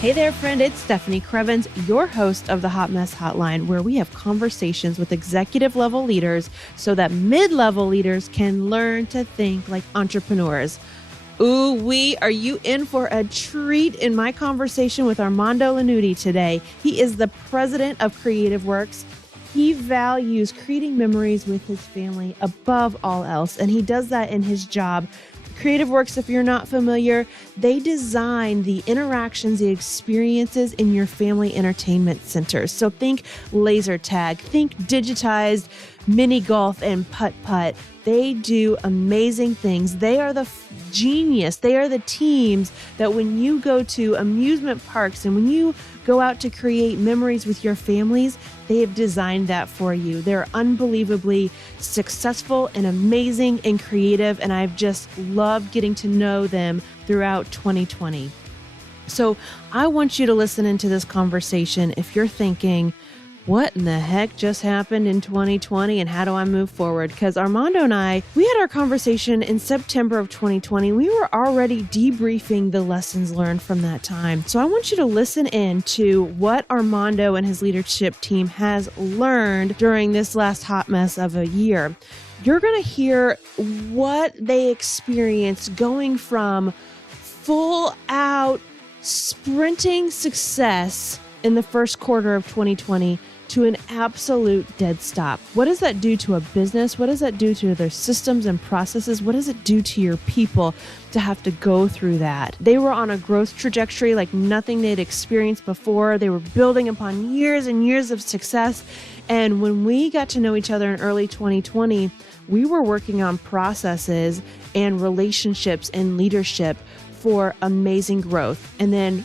Hey there, friend. It's Stephanie Crevens, your host of the Hot Mess Hotline, where we have conversations with executive level leaders so that mid-level leaders can learn to think like entrepreneurs. Are you in for a treat in my conversation with Armando Lanuti today? He is the president of Creative Works. He values creating memories with his family above all else, and he does that in his job. Creative Works, if you're not familiar, they design the interactions, the experiences in your family entertainment centers. So think laser tag, think digitized mini golf and putt-putt. They do amazing things. They are the genius. They are the teams that when you go to amusement parks and when you go out to create memories with your families, they have designed that for you. They're unbelievably successful and amazing and creative, and I've just loved getting to know them throughout 2020. So I want you to listen into this conversation if you're thinking, what in the heck just happened in 2020 and how do I move forward? Because Armando and I, we had our conversation in September of 2020. We were already debriefing the lessons learned from that time. So I want you to listen in to what Armando and his leadership team has learned during this last hot mess of a year. You're going to hear what they experienced going from full out sprinting success in the first quarter of 2020 to an absolute dead stop. What does that do to a business? What does that do to their systems and processes? What does it do to your people to have to go through that? They were on a growth trajectory like nothing they'd experienced before. They were building upon years and years of success. And when we got to know each other in early 2020, we were working on processes and relationships and leadership for amazing growth. And then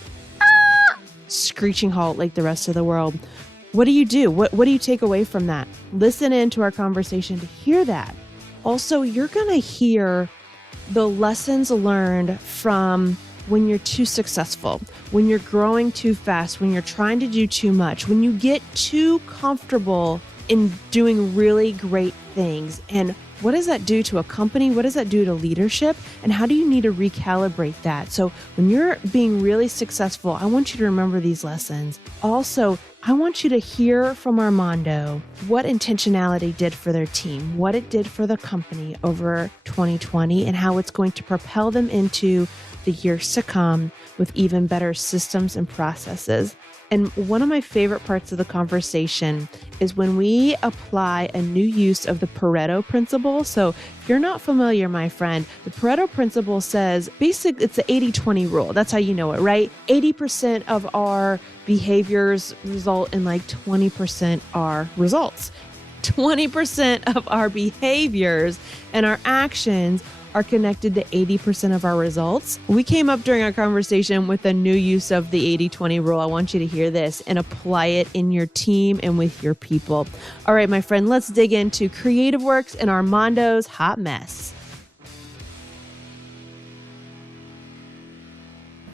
screeching halt like the rest of the world. What do you do? What do you take away from that? Listen into our conversation to hear that. Also, you're going to hear the lessons learned from when you're too successful, when you're growing too fast, when you're trying to do too much, when you get too comfortable in doing really great things. And what does that do to a company? What does that do to leadership? And how do you need to recalibrate that? So when you're being really successful, I want you to remember these lessons. Also, I want you to hear from Armando what intentionality did for their team, what it did for the company over 2020, and how it's going to propel them into the years to come with even better systems and processes. And one of my favorite parts of the conversation is when we apply a new use of the Pareto principle. So if you're not familiar, my friend, the Pareto principle says it's the 80-20 rule. That's how you know it, right? 80% of our behaviors result in like 20% our results. 20% of our behaviors and our actions are connected to 80% of our results. We came up during our conversation with a new use of the 80-20 rule. I want you to hear this and apply it in your team and with your people. All right, my friend, let's dig into Creative Works and Armando's hot mess.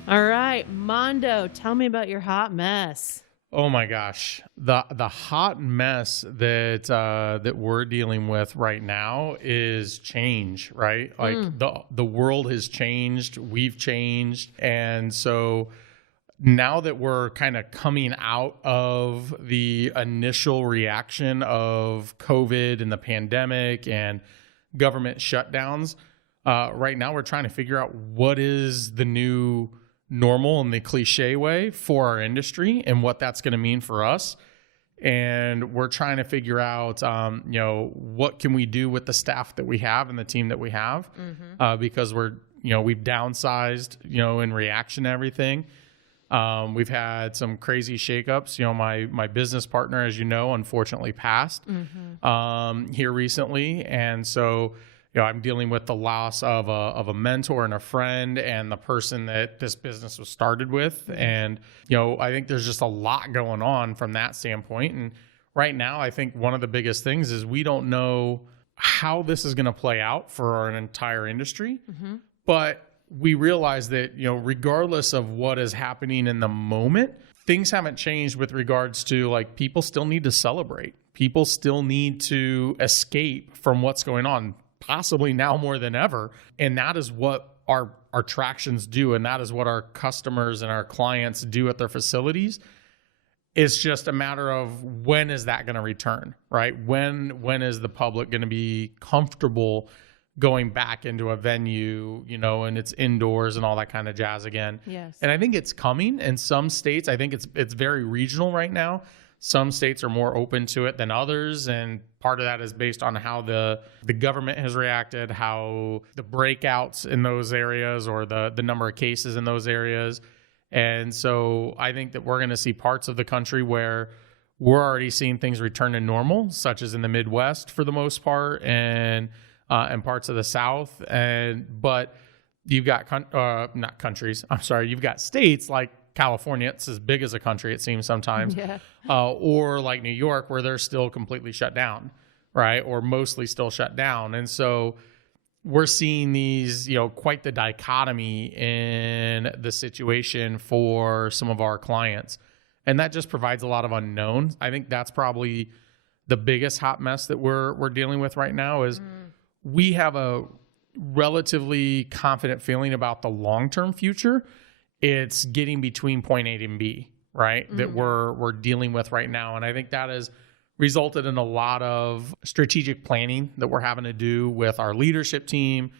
All right, Mondo, tell me about your hot mess. Oh my gosh, the hot mess that we're dealing with right now is change, right? Like the world has changed, we've changed, and so now that we're kind of coming out of the initial reaction of COVID and the pandemic and government shutdowns, right now we're trying to figure out what is the new normal in the cliche way for our industry and what that's going to mean for us. And we're trying to figure out, what can we do with the staff that we have and the team that we have, because we've downsized, in reaction to everything. We've had some crazy shakeups. My business partner, as you know, unfortunately passed here recently. And so, I'm dealing with the loss of a mentor and a friend and the person that this business was started with. And, I think there's just a lot going on from that standpoint. And right now, I think one of the biggest things is we don't know how this is going to play out for our entire industry. But we realize that, regardless of what is happening in the moment, things haven't changed with regards to like people still need to celebrate. People still need to escape from what's going on, possibly now more than ever. And that is what our attractions do, and that is what our customers and our clients do at their facilities. It's just a matter of when is that going to return, right? When is the public going to be comfortable going back into a venue, and it's indoors and all that kind of jazz again. Yes. And I think it's coming in some states. I think it's very regional right now. Some states are more open to it than others. And part of that is based on how the government has reacted, how the breakouts in those areas or the number of cases in those areas. And so I think that we're going to see parts of the country where we're already seeing things return to normal, such as in the Midwest for the most part, and parts of the South. But you've got not countries. I'm sorry. You've got states like California. It's as big as a country, it seems sometimes. Yeah. Or like New York, where they're still completely shut down, right? Or mostly still shut down. And so we're seeing these, quite the dichotomy in the situation for some of our clients. And that just provides a lot of unknowns. I think that's probably the biggest hot mess that we're dealing with right now is we have a relatively confident feeling about the long-term future. It's getting between point A and B, right? That we're dealing with right now. And I think that has resulted in a lot of strategic planning that we're having to do with our leadership team,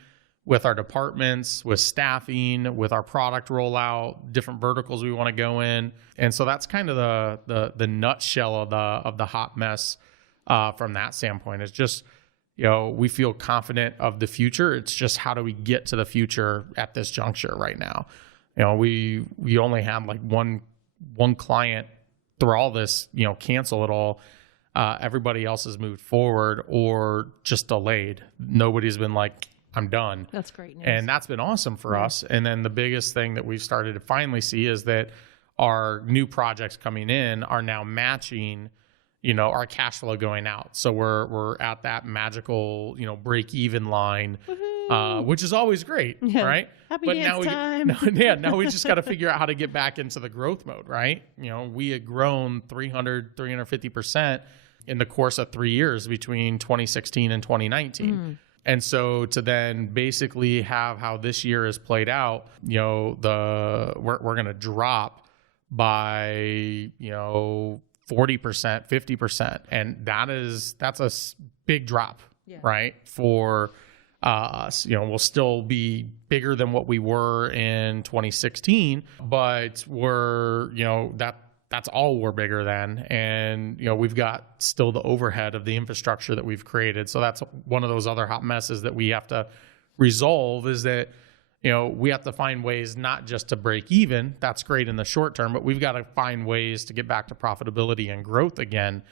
with our departments, with staffing, with our product rollout, different verticals we want to go in. And so that's kind of the nutshell of the hot mess from that standpoint. It's just, we feel confident of the future. It's just how do we get to the future at this juncture right now? We only have like one client through all this, cancel it all. Everybody else has moved forward or just delayed. Nobody's been like, I'm done. That's great news. And that's been awesome for us. And then the biggest thing that we've started to finally see is that our new projects coming in are now matching, our cash flow going out. So we're at that magical, break even line, which is always great, right? Happy dance time. Now we just got to figure out how to get back into the growth mode, right? We had grown 350% in the course of 3 years between 2016 and 2019. And so to then basically have how this year has played out, we're going to drop by, 40%, 50%. And that's a big drop, right? For us, we'll still be bigger than what we were in 2016, but that's all we're bigger than. And, we've got still the overhead of the infrastructure that we've created. So that's one of those other hot messes that we have to resolve is that, we have to find ways not just to break even. That's great in the short term, but we've got to find ways to get back to profitability and growth again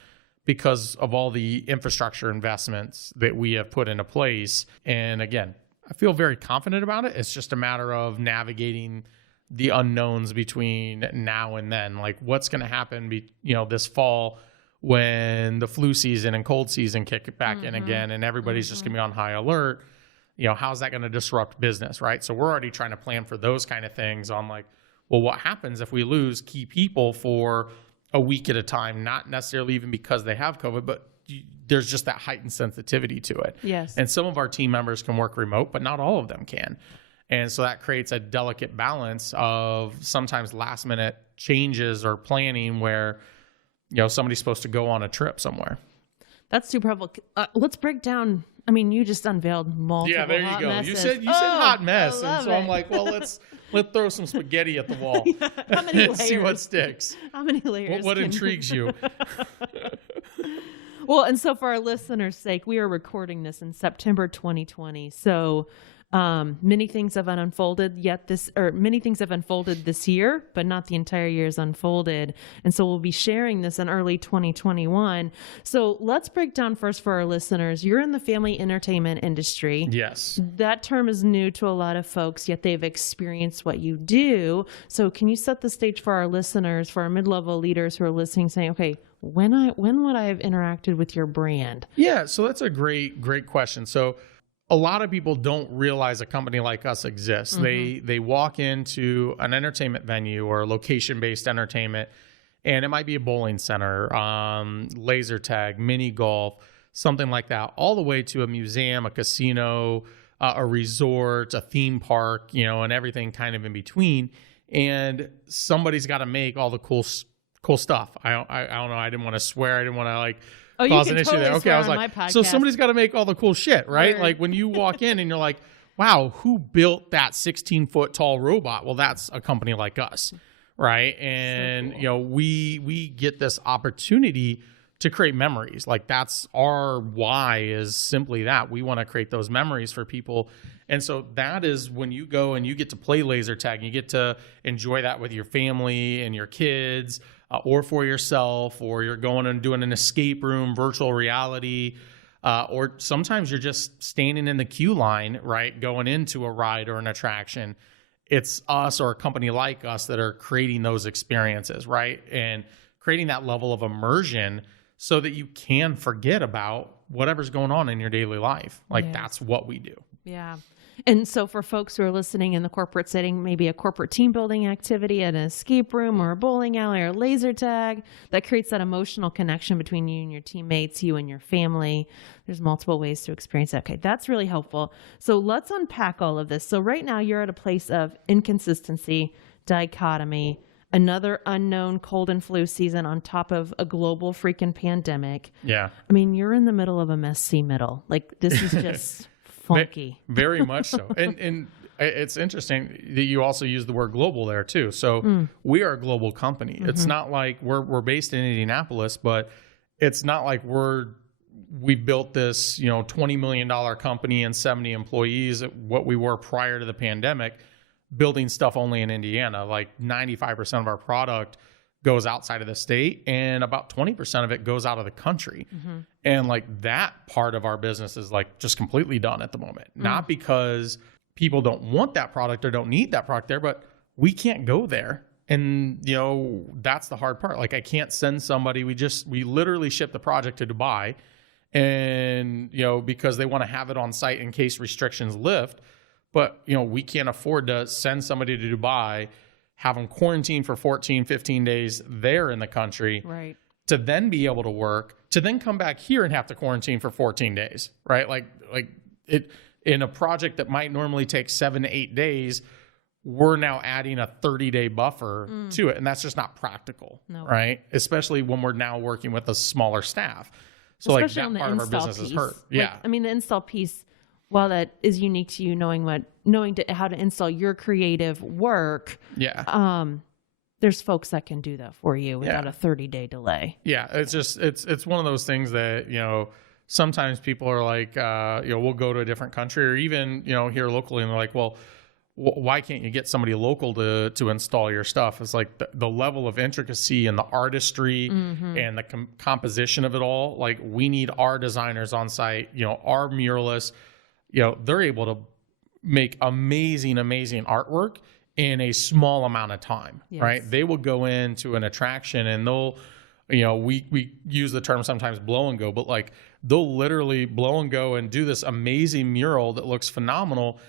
because of all the infrastructure investments that we have put into place. And again, I feel very confident about it. It's just a matter of navigating the unknowns between now and then, like what's going to happen, this fall when the flu season and cold season kick back in again, and everybody's just going to be on high alert. How's that going to disrupt business, right? So we're already trying to plan for those kind of things on like, well, what happens if we lose key people for a week at a time, not necessarily even because they have COVID, but there's just that heightened sensitivity to it. Yes. And some of our team members can work remote, but not all of them can. And so that creates a delicate balance of sometimes last minute changes or planning where, somebody's supposed to go on a trip somewhere. That's super helpful. Let's break down. I mean, you just unveiled multiple hot messes. Yeah, there you go. Messes. You said hot mess. And so it. I'm like, well, let's throw some spaghetti at the wall. How many layers? See what sticks. How many layers? What intrigues you? Well, and so for our listeners' sake, we are recording this in September 2020. So many things have unfolded this year, but not the entire year has unfolded. And so we'll be sharing this in early 2021. So let's break down first for our listeners. You're in the family entertainment industry. Yes. That term is new to a lot of folks, yet they've experienced what you do. So can you set the stage for our listeners, for our mid-level leaders who are listening, saying, okay, when would I have interacted with your brand? Yeah. So that's a great question. So a lot of people don't realize a company like us exists. They walk into an entertainment venue or location-based entertainment, and it might be a bowling center, laser tag, mini golf, something like that, all the way to a museum, a casino, a resort, a theme park, and everything kind of in between. And somebody's got to make all the cool stuff. I don't know. I didn't want to swear. I didn't want to cause an issue there. Okay, I was like, so somebody's got to make all the cool shit, right? Like when you walk in and you're like, wow, who built that 16-foot tall robot? Well, that's a company like us, right? And so cool. We get this opportunity to create memories. Like that's our why, is simply that we want to create those memories for people. And so that is when you go and you get to play laser tag, and you get to enjoy that with your family and your kids, or for yourself, or you're going and doing an escape room, virtual reality, or sometimes you're just standing in the queue line, right, going into a ride or an attraction. It's us or a company like us that are creating those experiences, right, and creating that level of immersion so that you can forget about whatever's going on in your daily life. Like that's what we do. Yeah. And so for folks who are listening in the corporate setting, maybe a corporate team building activity at an escape room or a bowling alley or laser tag, that creates that emotional connection between you and your teammates, you and your family. There's multiple ways to experience that. Okay, that's really helpful. So let's unpack all of this. So right now you're at a place of inconsistency, dichotomy, another unknown cold and flu season on top of a global freaking pandemic. Yeah. I mean, you're in the middle of a messy middle. Like this is just... funky. Very much so. And it's interesting that you also use the word global there too. So we are a global company. Mm-hmm. It's not like we're based in Indianapolis, but it's not like we built this, $20 million company and 70 employees, what we were prior to the pandemic, building stuff only in Indiana. Like 95% of our product goes outside of the state, and about 20% of it goes out of the country. Mm-hmm. And like that part of our business is like just completely done at the moment. Not because people don't want that product or don't need that product there, but we can't go there. And, that's the hard part. Like I can't send somebody, we literally ship the project to Dubai, and, because they want to have it on site in case restrictions lift. But, we can't afford to send somebody to Dubai, have them quarantine for 14, 15 days there in the country, right, to then be able to work, to then come back here and have to quarantine for 14 days, right? Like it in a project that might normally take 7 to 8 days, we're now adding a 30-day buffer to it. And that's just not practical, right? Especially when we're now working with a smaller staff. So especially like that part of our business is hurt. Yeah. I mean, the install piece, while that is unique to you, knowing how to install your creative work. Yeah. There's folks that can do that for you without a 30-day delay. Yeah. It's just, it's one of those things that, sometimes people are like, we'll go to a different country or even, here locally, and they're like, well, why can't you get somebody local to install your stuff? It's like the level of intricacy and the artistry and the composition of it all. Like we need our designers on site, our muralists, they're able to make amazing artwork in a small amount of time, right? They will go into an attraction and they'll, we use the term sometimes blow and go, but like they'll literally blow and go and do this amazing mural that looks phenomenal,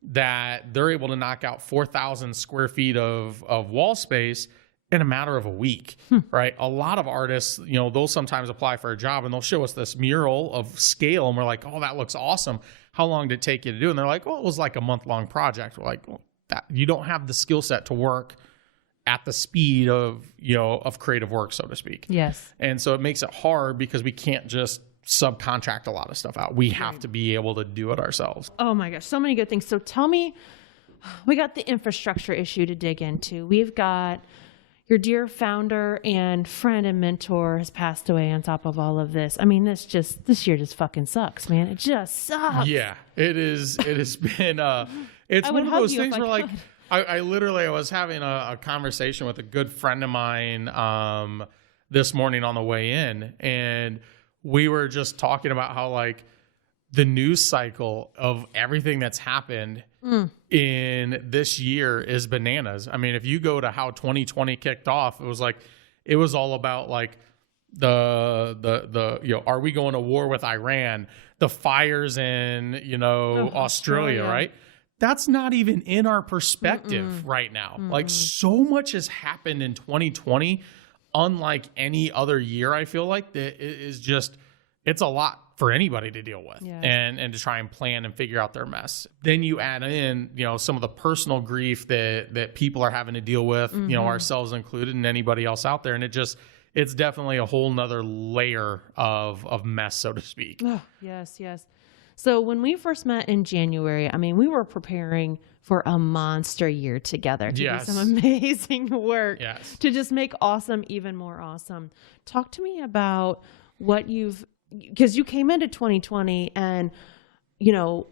that they're able to knock out 4,000 square feet of wall space in a matter of a week, right? A lot of artists, they'll sometimes apply for a job and they'll show us this mural of scale and we're like, oh, that looks awesome. How long did it take you to do? And they're like, well, it was like a month-long project. We're like, well, that you don't have the skill set to work at the speed of, of creative work, so to speak. Yes. And so it makes it hard because we can't just subcontract a lot of stuff out. We have to be able to do it ourselves. Oh my gosh, so many good things. So tell me, we got the infrastructure issue to dig into. We've got your dear founder and friend and mentor has passed away on top of all of this. I mean, this year just fucking sucks, man. It just sucks. Yeah, it is. It has been, it's one of those things where like, I was having a conversation with a good friend of mine this morning on the way in, and we were just talking about how like the news cycle of everything that's happened in this year is bananas. I mean, if you go to how 2020 kicked off, it was all about like the are we going to war with Iran? The fires in, Australia, right? That's not even in our perspective right now. Like so much has happened in 2020, unlike any other year. I feel like that is just, it's a lot for anybody to deal with Yes. and to try and plan and figure out their mess. Then you add in, some of the personal grief that people are having to deal with, ourselves included and anybody else out there. And it's definitely a whole nother layer of mess, so to speak. Oh, yes. So when we first met in January, I mean, we were preparing for a monster year together to do some amazing work to just make awesome even more awesome. Talk to me about what because you came into 2020 and,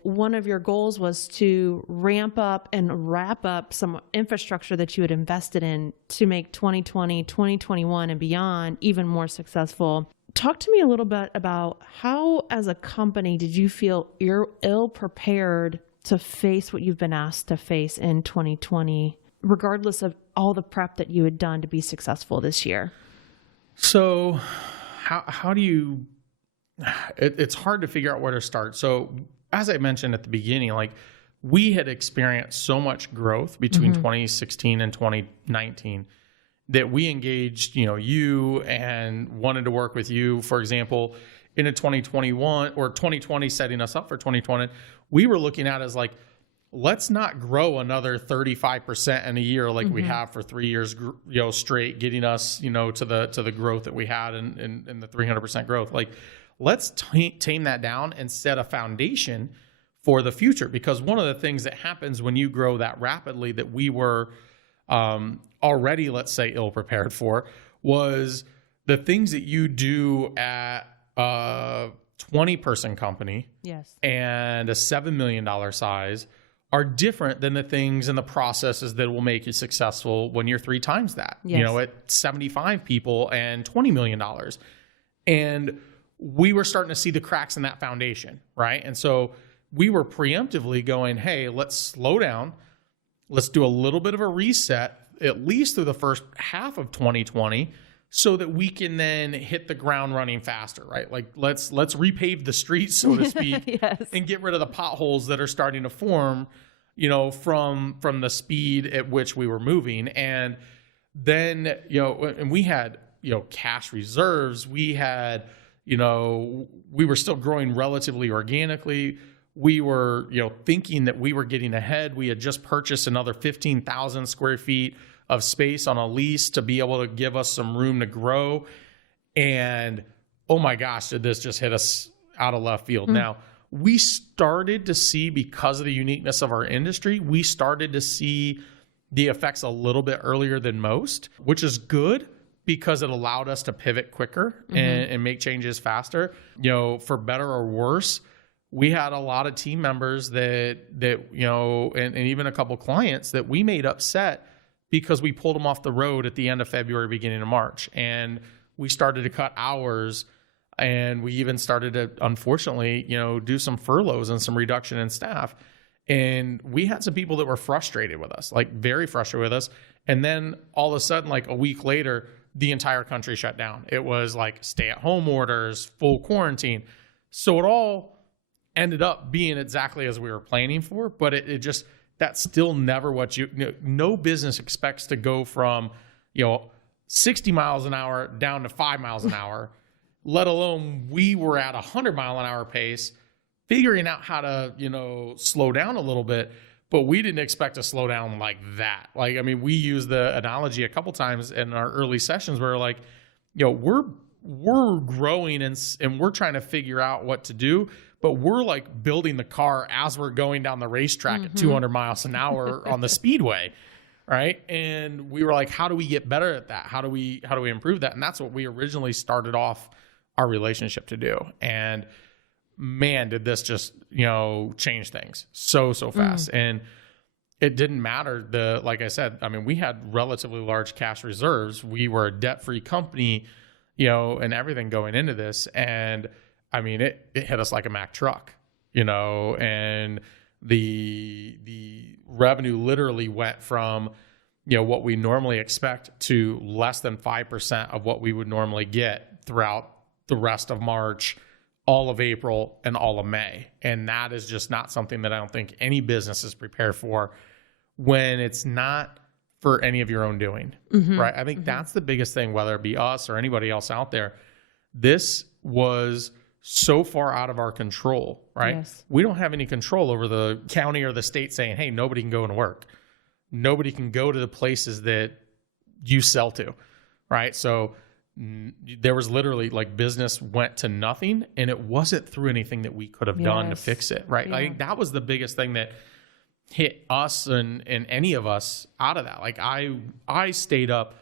one of your goals was to ramp up and wrap up some infrastructure that you had invested in to make 2020, 2021 and beyond even more successful. Talk to me a little bit about how, as a company, did you feel ill prepared to face what you've been asked to face in 2020, regardless of all the prep that you had done to be successful this year? So how do you, it's hard to figure out where to start. So as I mentioned at the beginning, like we had experienced so much growth between 2016 and 2019 that we engaged, you and wanted to work with you, for example, in a 2021 or 2020, setting us up for 2020, we were looking at as like, let's not grow another 35% in a year like we have for 3 years, straight, getting us, to the growth that we had in the 300% growth. Like, let's tame that down and set a foundation for the future. Because one of the things that happens when you grow that rapidly that we were already, let's say, ill prepared for, was the things that you do at a 20-person company and a $7 million size are different than the things and the processes that will make you successful when you're 3 times that, at 75 people and $20 million. And we were starting to see the cracks in that foundation, right? And so we were preemptively going, hey, let's slow down. Let's do a little bit of a reset, at least through the first half of 2020, so that we can then hit the ground running faster, right? Like let's repave the streets, so to speak, and get rid of the potholes that are starting to form, from the speed at which we were moving. And then, and we had, cash reserves. We had, we were still growing relatively organically. We were, thinking that we were getting ahead. We had just purchased another 15,000 square feet of space on a lease to be able to give us some room to grow. And oh my gosh, did this just hit us out of left field. Now, we started to see, because of the uniqueness of our industry, we started to see the effects a little bit earlier than most, which is good because it allowed us to pivot quicker and make changes faster. For better or worse, we had a lot of team members that and even a couple clients that we made upset because we pulled them off the road at the end of February, beginning of March. And we started to cut hours, and we even started to, unfortunately, do some furloughs and some reduction in staff. And we had some people that were frustrated with us, like very frustrated with us. And then all of a sudden, like a week later, the entire country shut down. It was like stay-at-home orders, full quarantine. So it all ended up being exactly as we were planning for, but it just, that's still never what no business expects to go from, 60 miles an hour down to 5 miles an hour, let alone we were at 100 mile an hour pace, figuring out how to, slow down a little bit, but we didn't expect to slow down like that. Like, I mean, we used the analogy a couple times in our early sessions where like, we're growing and we're trying to figure out what to do, but we're like building the car as we're going down the racetrack at 200 miles an hour on the speedway, right? And we were like, how do we get better at that? How do we improve that? And that's what we originally started off our relationship to do. And man, did this just, change things so fast. And it didn't matter. Like I said, I mean, we had relatively large cash reserves. We were a debt-free company, and everything going into this. And I mean, it hit us like a Mack truck, and the revenue literally went from, what we normally expect to less than 5% of what we would normally get throughout the rest of March, all of April, and all of May. And that is just not something that I don't think any business is prepared for when it's not for any of your own doing, right? I think that's the biggest thing, whether it be us or anybody else out there. This was so far out of our control, right? Yes. We don't have any control over the county or the state saying, hey, nobody can go and work. Nobody can go to the places that you sell to, right? So there was literally like business went to nothing, and it wasn't through anything that we could have done to fix it, right? Yeah. I think that was the biggest thing that hit us and any of us out of that. Like I stayed up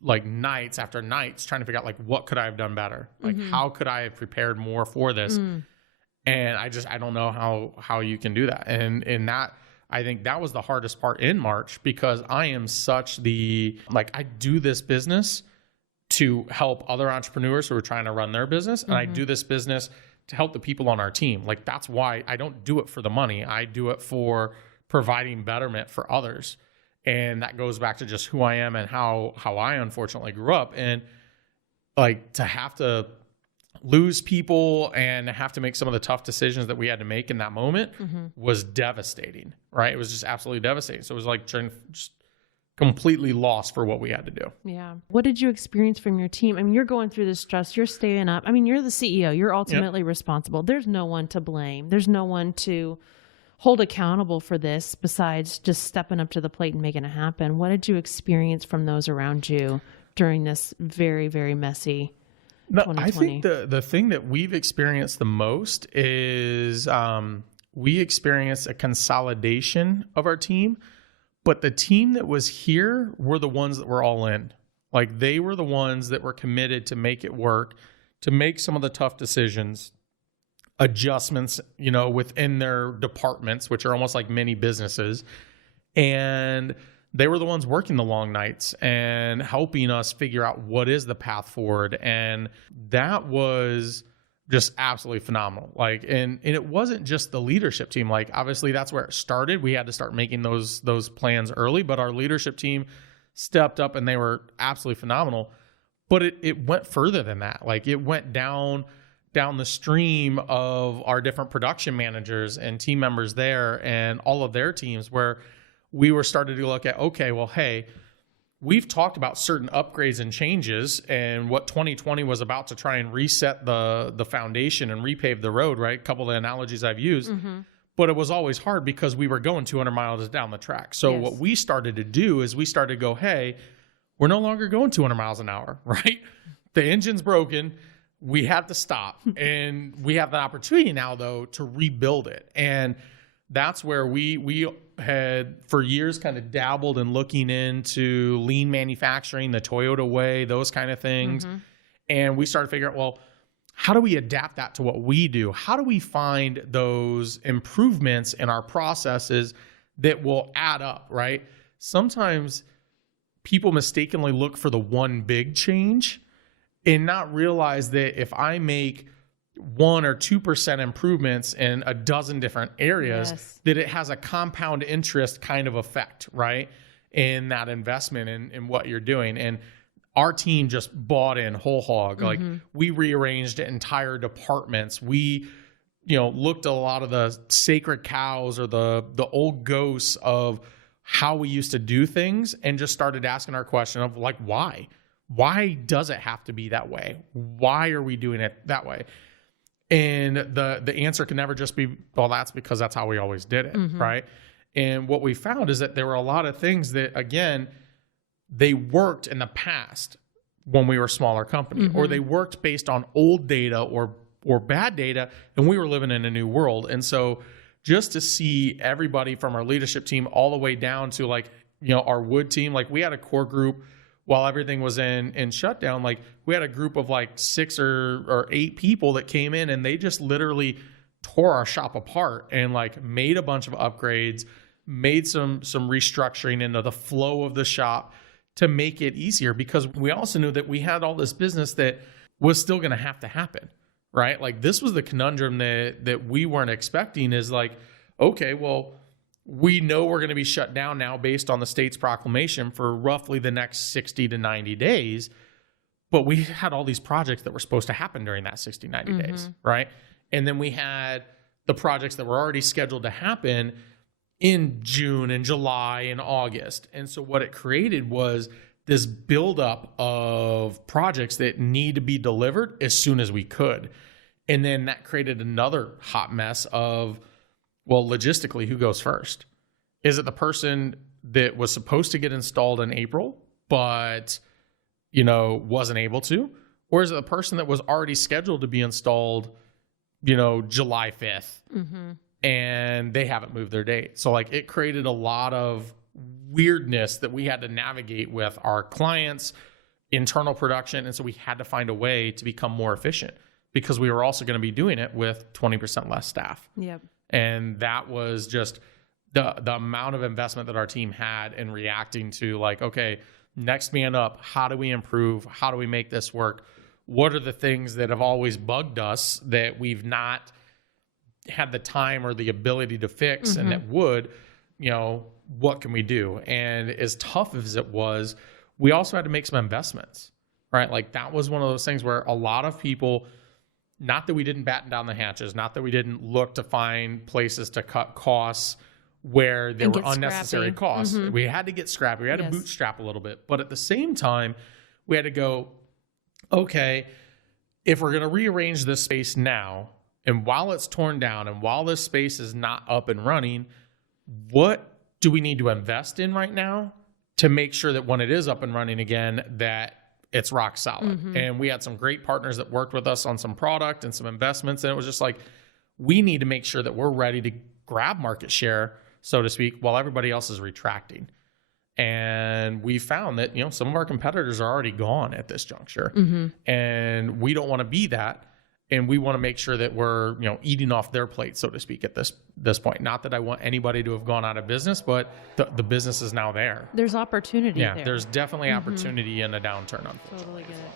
like nights after nights trying to figure out like what could I have done better? Like how could I have prepared more for this? And I don't know how you can do that. And that, I think that was the hardest part in March, because I am such I do this business to help other entrepreneurs who are trying to run their business. And I do this business to help the people on our team. Like, that's why I don't do it for the money. I do it for providing betterment for others. And that goes back to just who I am and how I unfortunately grew up. And like, to have to lose people and have to make some of the tough decisions that we had to make in that moment was devastating, right? It was just absolutely devastating. So it was like just completely lost for what we had to do. Yeah. What did you experience from your team? I mean, you're going through this stress, you're staying up. I mean, you're the CEO, you're ultimately responsible. There's no one to blame. There's no one to hold accountable for this besides just stepping up to the plate and making it happen. What did you experience from those around you during this very, very messy 2020? I think the thing that we've experienced the most is we experienced a consolidation of our team, but the team that was here were the ones that were all in. Like, they were the ones that were committed to make it work, to make some of the tough decisions, adjustments, within their departments, which are almost like mini businesses. And they were the ones working the long nights and helping us figure out what is the path forward. And that was just absolutely phenomenal. Like, and it wasn't just the leadership team. Like, obviously that's where it started. We had to start making those plans early, but our leadership team stepped up and they were absolutely phenomenal. But it went further than that. Like, it went down the stream of our different production managers and team members there and all of their teams, where we were starting to look at, okay, well, hey, we've talked about certain upgrades and changes and what 2020 was about to try and reset the foundation and repave the road, right? A couple of the analogies I've used, but it was always hard because we were going 200 miles down the track. So what we started to do is we started to go, hey, we're no longer going 200 miles an hour, right? The engine's broken. We have to stop. And we have the opportunity now, though, to rebuild it. And that's where we had for years kind of dabbled in looking into lean manufacturing, the Toyota way, those kind of things. And we started figuring out, well, how do we adapt that to what we do? How do we find those improvements in our processes that will add up, right? Sometimes people mistakenly look for the one big change and not realize that if I make 1 or 2% improvements in a dozen different areas, that it has a compound interest kind of effect, right? In that investment in what you're doing. And our team just bought in whole hog. Like, we rearranged entire departments. We, looked at a lot of the sacred cows or the old ghosts of how we used to do things and just started asking our question of like, why? Why does it have to be that way? Why are we doing it that way? And the answer can never just be, well, that's because that's how we always did it, right? And what we found is that there were a lot of things that, again, they worked in the past when we were a smaller company, or they worked based on old data or bad data, and we were living in a new world. And so just to see everybody from our leadership team all the way down to like, our wood team, like we had a core group while everything was in shutdown. Like, we had a group of like 6 or 8 people that came in and they just literally tore our shop apart and like made a bunch of upgrades, made some restructuring into the flow of the shop to make it easier, because we also knew that we had all this business that was still going to have to happen, right? Like, this was the conundrum that we weren't expecting, is like, okay, well, we know we're going to be shut down now based on the state's proclamation for roughly the next 60 to 90 days. But we had all these projects that were supposed to happen during that 60, 90 days, right? And then we had the projects that were already scheduled to happen in June and July and August. And so what it created was this buildup of projects that need to be delivered as soon as we could. And then that created another hot mess of, well, logistically, who goes first? Is it the person that was supposed to get installed in April, but, wasn't able to? Or is it the person that was already scheduled to be installed, July 5th, and they haven't moved their date? So like it created a lot of weirdness that we had to navigate with our clients, internal production. And so we had to find a way to become more efficient, because we were also going to be doing it with 20% less staff. Yep. And that was just the amount of investment that our team had in reacting to like, okay, next man up, how do we improve? How do we make this work? What are the things that have always bugged us that we've not had the time or the ability to fix, and that would, what can we do? And as tough as it was, we also had to make some investments, right? Like that was one of those things where a lot of people, not that we didn't batten down the hatches, not that we didn't look to find places to cut costs where there were unnecessary costs. We had to get scrappy. We had to bootstrap a little bit. But at the same time, we had to go, okay, if we're going to rearrange this space now, and while it's torn down and while this space is not up and running, what do we need to invest in right now to make sure that when it is up and running again, that it's rock solid? And we had some great partners that worked with us on some product and some investments. And it was just like, we need to make sure that we're ready to grab market share, so to speak, while everybody else is retracting. And we found that, some of our competitors are already gone at this juncture, and we don't want to be that. And we want to make sure that we're, eating off their plate, so to speak, at this point. Not that I want anybody to have gone out of business, but the business is now there. There's opportunity there. There's definitely opportunity in a downturn, unfortunately. Totally get it.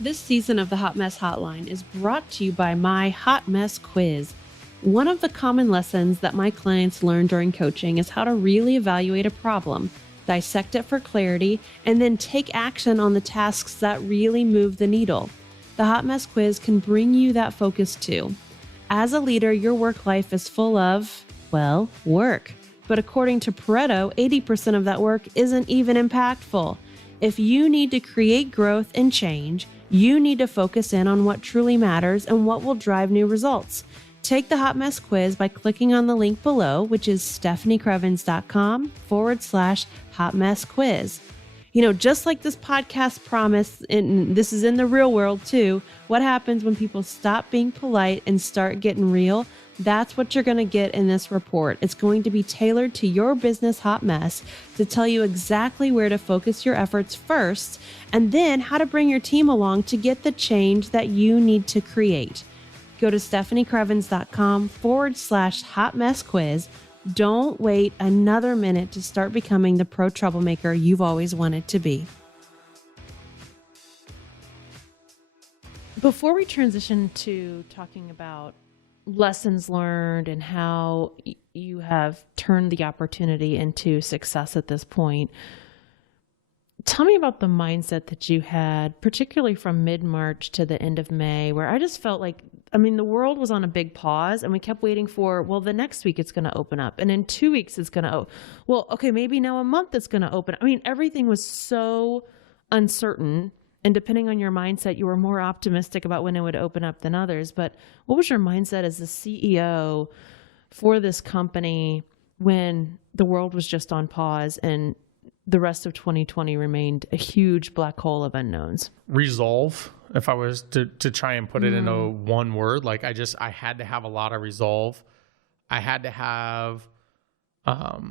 This season of the Hot Mess Hotline is brought to you by my Hot Mess Quiz. One of the common lessons that my clients learn during coaching is how to really evaluate a problem, dissect it for clarity, and then take action on the tasks that really move the needle. The Hot Mess Quiz can bring you that focus too. As a leader, your work life is full of, work. But according to Pareto, 80% of that work isn't even impactful. If you need to create growth and change, you need to focus in on what truly matters and what will drive new results. Take the Hot Mess Quiz by clicking on the link below, which is stephaniecrevens.com/Hot Mess Quiz. Just like this podcast promised, and this is in the real world too, what happens when people stop being polite and start getting real? That's what you're going to get in this report. It's going to be tailored to your business hot mess to tell you exactly where to focus your efforts first, and then how to bring your team along to get the change that you need to create. Go to stephaniecrevens.com/Hot Mess Quiz. Don't wait another minute to start becoming the pro troublemaker you've always wanted to be. Before we transition to talking about lessons learned and how you have turned the opportunity into success at this point, tell me about the mindset that you had, particularly from mid-March to the end of May, where I just felt like, the world was on a big pause and we kept waiting for, the next week it's going to open up. And in 2 weeks it's going to, maybe now a month it's going to open. Everything was so uncertain. And depending on your mindset, you were more optimistic about when it would open up than others. But what was your mindset as the CEO for this company when the world was just on pause and the rest of 2020 remained a huge black hole of unknowns? Resolve. If I was to try and put it into one word, I had to have a lot of resolve. I had to have a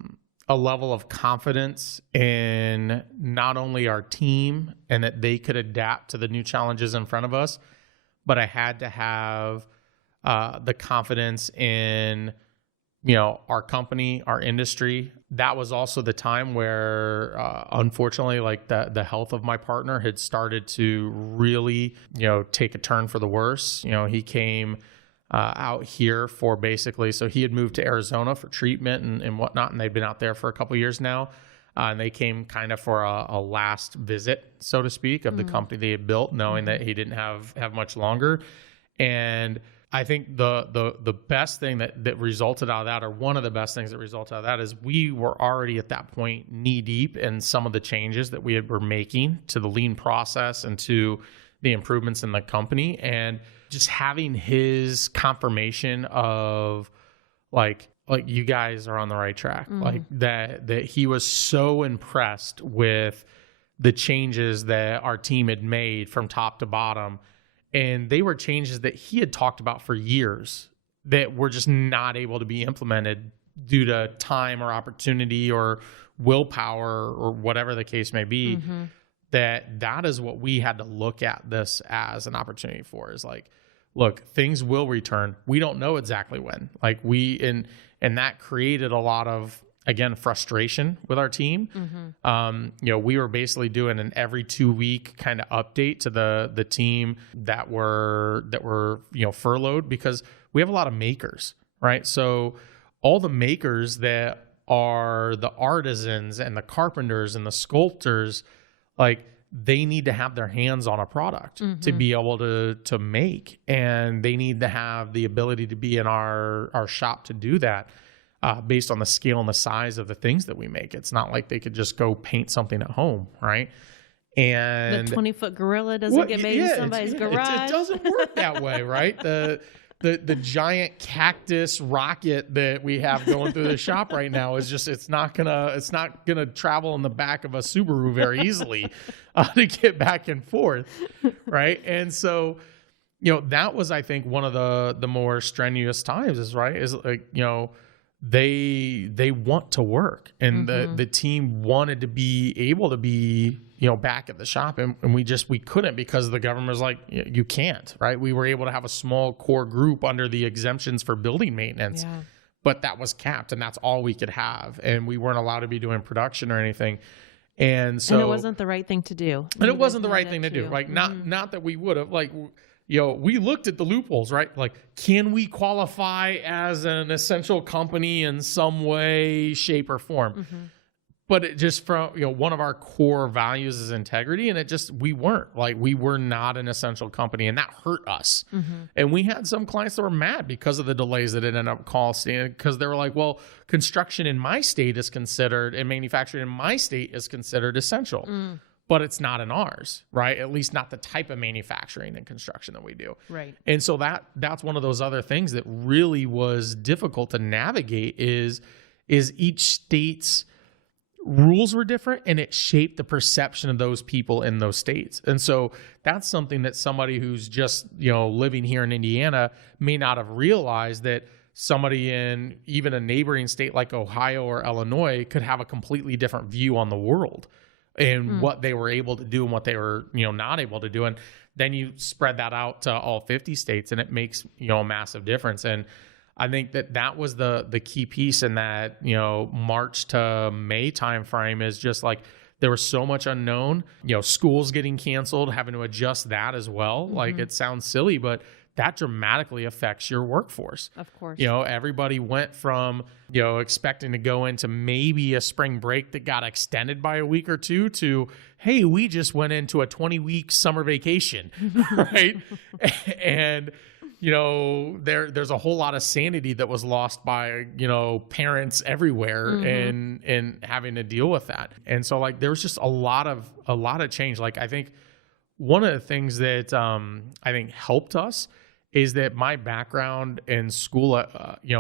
level of confidence in not only our team and that they could adapt to the new challenges in front of us, but I had to have the confidence in our company, our industry. That was also the time where, unfortunately, the health of my partner had started to really, take a turn for the worse. He came out here for so he had moved to Arizona for treatment and whatnot, and they'd been out there for a couple of years now. And they came kind of for a last visit, so to speak, of the company they had built, knowing that he didn't have much longer. And I think the best thing that resulted out of that, or one of the best things that resulted out of that, is we were already at that point knee deep in some of the changes that were making to the lean process and to the improvements in the company, and just having his confirmation of like you guys are on the right track. Like that he was so impressed with the changes that our team had made from top to bottom. And they were changes that he had talked about for years that were just not able to be implemented due to time or opportunity or willpower or whatever the case may be. That is what we had to look at this as an opportunity for, is like, look, things will return. We don't know exactly when. Like and that created a lot of, again, frustration with our team. We were basically doing an every 2 week kind of update to the team that were furloughed, because we have a lot of makers, right? So all the makers that are the artisans and the carpenters and the sculptors, like, they need to have their hands on a product to be able to make, and they need to have the ability to be in our shop to do that. Based on the scale and the size of the things that we make. It's not like they could just go paint something at home, right? And the 20-foot gorilla doesn't get made in somebody's garage. It doesn't work that way, right? The giant cactus rocket that we have going through the shop right now is just, it's not gonna travel in the back of a Subaru very easily to get back and forth, right? And so, that was, I think, one of the more strenuous times is like, they want to work, and the team wanted to be able to be, back at the shop, and we couldn't, because the government was like, you can't, right? We were able to have a small core group under the exemptions for building maintenance, but that was capped, and that's all we could have, and we weren't allowed to be doing production or anything. And so, and it wasn't the right thing to do. And it wasn't the right thing to do. Like, not that we would have, like, we looked at the loopholes, right? Like, can we qualify as an essential company in some way, shape, or form? But it just, from, one of our core values is integrity, and we weren't. Like, we were not an essential company, and that hurt us. And we had some clients that were mad because of the delays that it ended up costing, because they were like, well, construction in my state is considered, and manufacturing in my state is considered essential. But it's not in ours, right? At least not the type of manufacturing and construction that we do. Right. And so that's one of those other things that really was difficult to navigate is each state's rules were different, and it shaped the perception of those people in those states. And so that's something that somebody who's just, living here in Indiana may not have realized, that somebody in even a neighboring state like Ohio or Illinois could have a completely different view on the world and what they were able to do and what they were, not able to do. And then you spread that out to all 50 states, and it makes, a massive difference. And I think that was the key piece in that, March to May timeframe, is just like, there was so much unknown, schools getting canceled, having to adjust that as well. Like, it sounds silly, but that dramatically affects your workforce. Of course. Everybody went from, expecting to go into maybe a spring break that got extended by a week or two to, hey, we just went into a 20-week summer vacation, right? And, there's a whole lot of sanity that was lost by, parents everywhere and having to deal with that. And so, like, there was just a lot of change. Like, I think one of the things that I think helped us is that my background in school,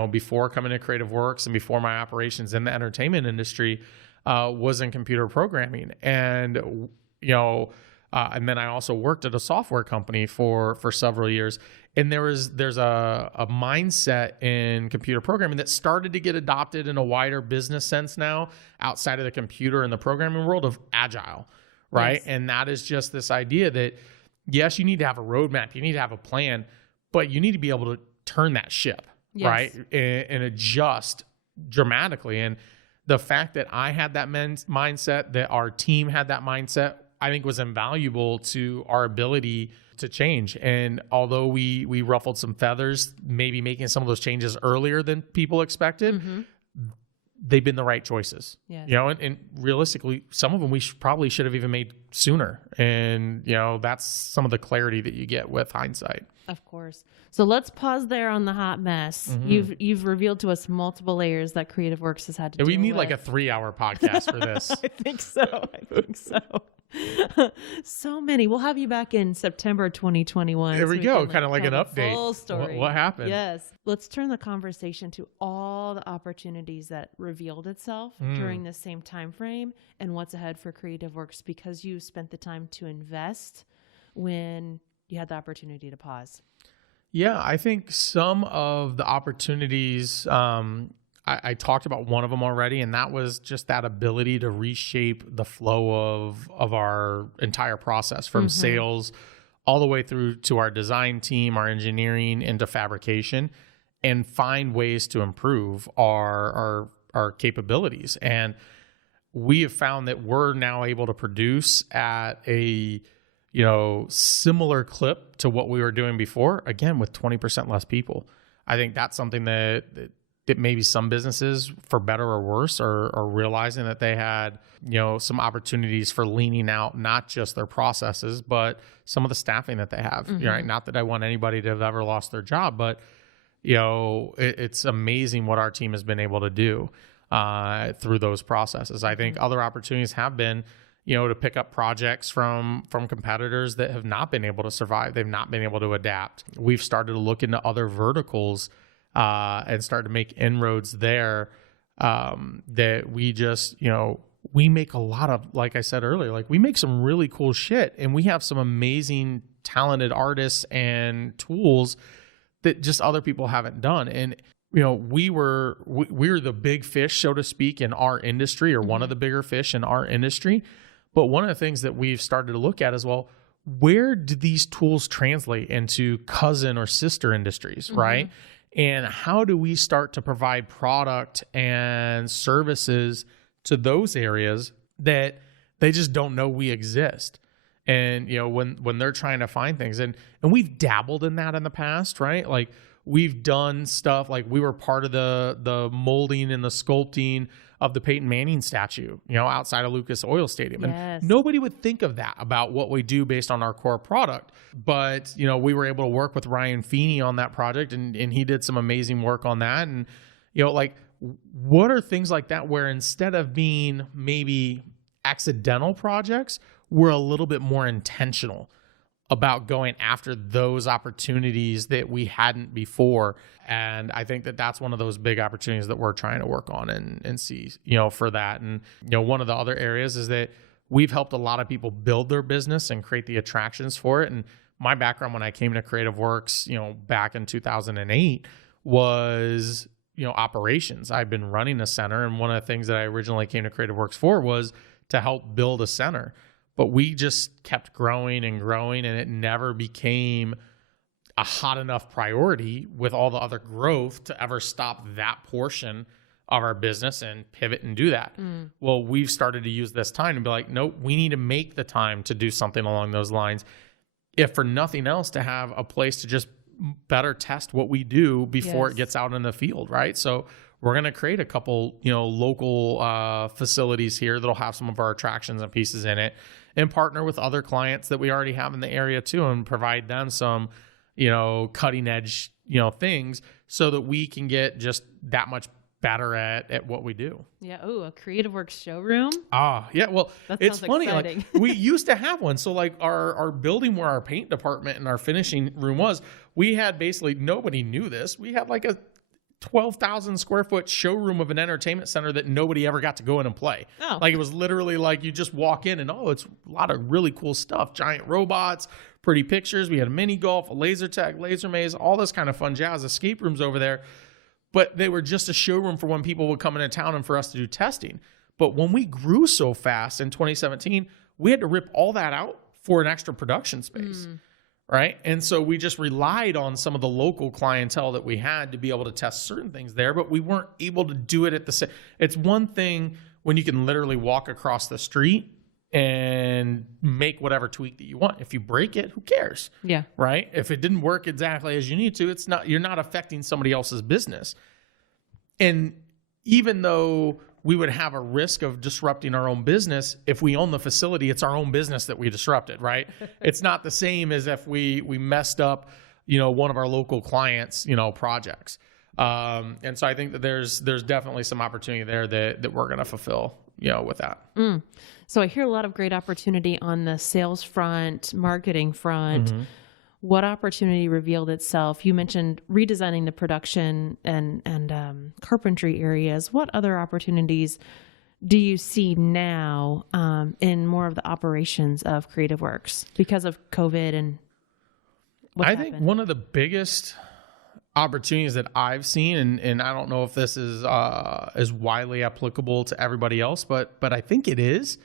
before coming to Creative Works and before my operations in the entertainment industry, was in computer programming. And, and then I also worked at a software company for several years. And there's a mindset in computer programming that started to get adopted in a wider business sense now, outside of the computer and the programming world, of agile, right? Yes. And that is just this idea that, yes, you need to have a roadmap, you need to have a plan, but you need to be able to turn that ship, right? And adjust dramatically. And the fact that I had that mindset, that our team had that mindset, I think was invaluable to our ability to change. And although we ruffled some feathers, maybe making some of those changes earlier than people expected, they've been the right choices. Yes. And realistically, some of them we probably should have even made sooner. And, that's some of the clarity that you get with hindsight. Of course. So let's pause there on the hot mess. You've revealed to us multiple layers that Creative Works has had to deal with. We need like a 3-hour podcast for this. I think so. So many. We'll have you back in September 2021. There we go. Can, Kind of like an tell the update. Full story. What happened? Yes. Let's turn the conversation to all the opportunities that revealed itself during this same time frame and what's ahead for Creative Works, because you spent the time to invest when you had the opportunity to pause. Yeah, I think some of the opportunities, I talked about one of them already, and that was just that ability to reshape the flow of our entire process from sales all the way through to our design team, our engineering, into fabrication, and find ways to improve our capabilities. And we have found that we're now able to produce at a similar clip to what we were doing before, again, with 20% less people. I think that's something that maybe some businesses, for better or worse, are realizing that they had, some opportunities for leaning out not just their processes, but some of the staffing that they have. Right? Not that I want anybody to have ever lost their job, but it's amazing what our team has been able to do through those processes. I think other opportunities have been, to pick up projects from competitors that have not been able to survive. They've not been able to adapt. We've started to look into other verticals and start to make inroads there, that we just, we make a lot of, like I said earlier, like we make some really cool shit, and we have some amazing talented artists and tools that just other people haven't done. And, we're the big fish, so to speak, in our industry, or one of the bigger fish in our industry. But one of the things that we've started to look at as well, where do these tools translate into cousin or sister industries, right? And how do we start to provide product and services to those areas that they just don't know we exist? And, when they're trying to find things, and we've dabbled in that in the past, right? Like we've done stuff, like we were part of the molding and the sculpting of the Peyton Manning statue, outside of Lucas Oil Stadium. Yes. And nobody would think of that about what we do based on our core product. But, we were able to work with Ryan Feeney on that project, and he did some amazing work on that. And, like, what are things like that where instead of being maybe accidental projects, we're a little bit more intentional about going after those opportunities that we hadn't before. And I think that that's one of those big opportunities that we're trying to work on and see, for that. And, one of the other areas is that we've helped a lot of people build their business and create the attractions for it. And my background when I came to Creative Works, back in 2008 was, operations. I've been running a center. And one of the things that I originally came to Creative Works for was to help build a center. But we just kept growing and growing, and it never became a hot enough priority with all the other growth to ever stop that portion of our business and pivot and do that. Well, we've started to use this time to be like, nope, we need to make the time to do something along those lines, if for nothing else, to have a place to just better test what we do before it gets out in the field, right? So we're going to create a couple, local facilities here that'll have some of our attractions and pieces in it, and partner with other clients that we already have in the area too, and provide them some, cutting edge, things, so that we can get just that much better at what we do. Yeah. Oh, a Creative Works showroom. Yeah. Well, it's funny. Exciting. Like we used to have one. So like our building where our paint department and our finishing room was, we had basically, nobody knew this. We had like a 12,000 square foot showroom of an entertainment center that nobody ever got to go in and play. Oh. Like it was literally like you just walk in and, it's a lot of really cool stuff. Giant robots, pretty pictures. We had a mini golf, a laser tag, laser maze, all this kind of fun jazz, escape rooms over there. But they were just a showroom for when people would come into town and for us to do testing. But when we grew so fast in 2017, we had to rip all that out for an extra production space. Right. And so we just relied on some of the local clientele that we had to be able to test certain things there, but we weren't able to do it at the same. It's one thing when you can literally walk across the street and make whatever tweak that you want. If you break it, who cares? Yeah. Right. If it didn't work exactly as you need to, you're not affecting somebody else's business. And even though we would have a risk of disrupting our own business, if we own the facility, it's our own business that we disrupted, right? It's not the same as if we messed up, one of our local clients, projects. And so I think that there's definitely some opportunity there that we're going to fulfill, with that. So I hear a lot of great opportunity on the sales front, marketing front. What opportunity revealed itself? You mentioned redesigning the production and carpentry areas. What other opportunities do you see now in more of the operations of Creative Works because of COVID and what's happened? I think one of the biggest opportunities that I've seen, and I don't know if this is widely applicable to everybody else, but I think it is.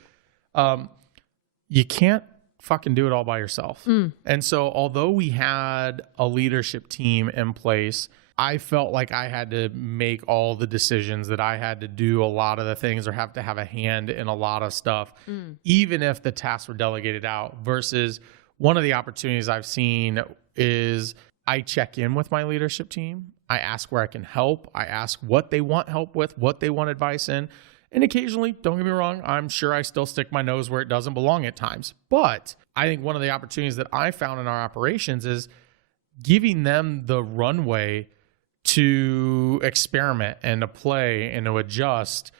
You can't fucking do it all by yourself. And so although we had a leadership team in place, I felt like I had to make all the decisions, that I had to do a lot of the things or have to have a hand in a lot of stuff, even if the tasks were delegated out. Versus one of the opportunities I've seen is I check in with my leadership team. I ask where I can help. I ask what they want help with, what they want advice in. And occasionally, don't get me wrong, I'm sure I still stick my nose where it doesn't belong at times. But I think one of the opportunities that I found in our operations is giving them the runway to experiment and to play and to adjust,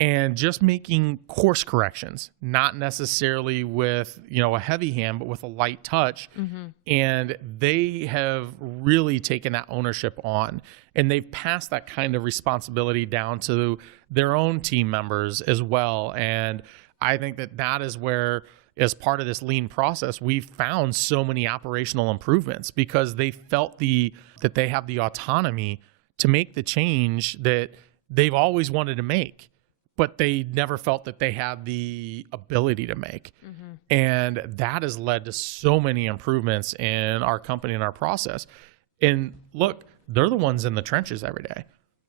and just making course corrections, not necessarily with, a heavy hand, but with a light touch. And they have really taken that ownership on, and they've passed that kind of responsibility down to their own team members as well. And I think that is where, as part of this lean process, we've found so many operational improvements, because they felt that they have the autonomy to make the change that they've always wanted to make, but they never felt that they had the ability to make. And that has led to so many improvements in our company and our process. And look, they're the ones in the trenches every day.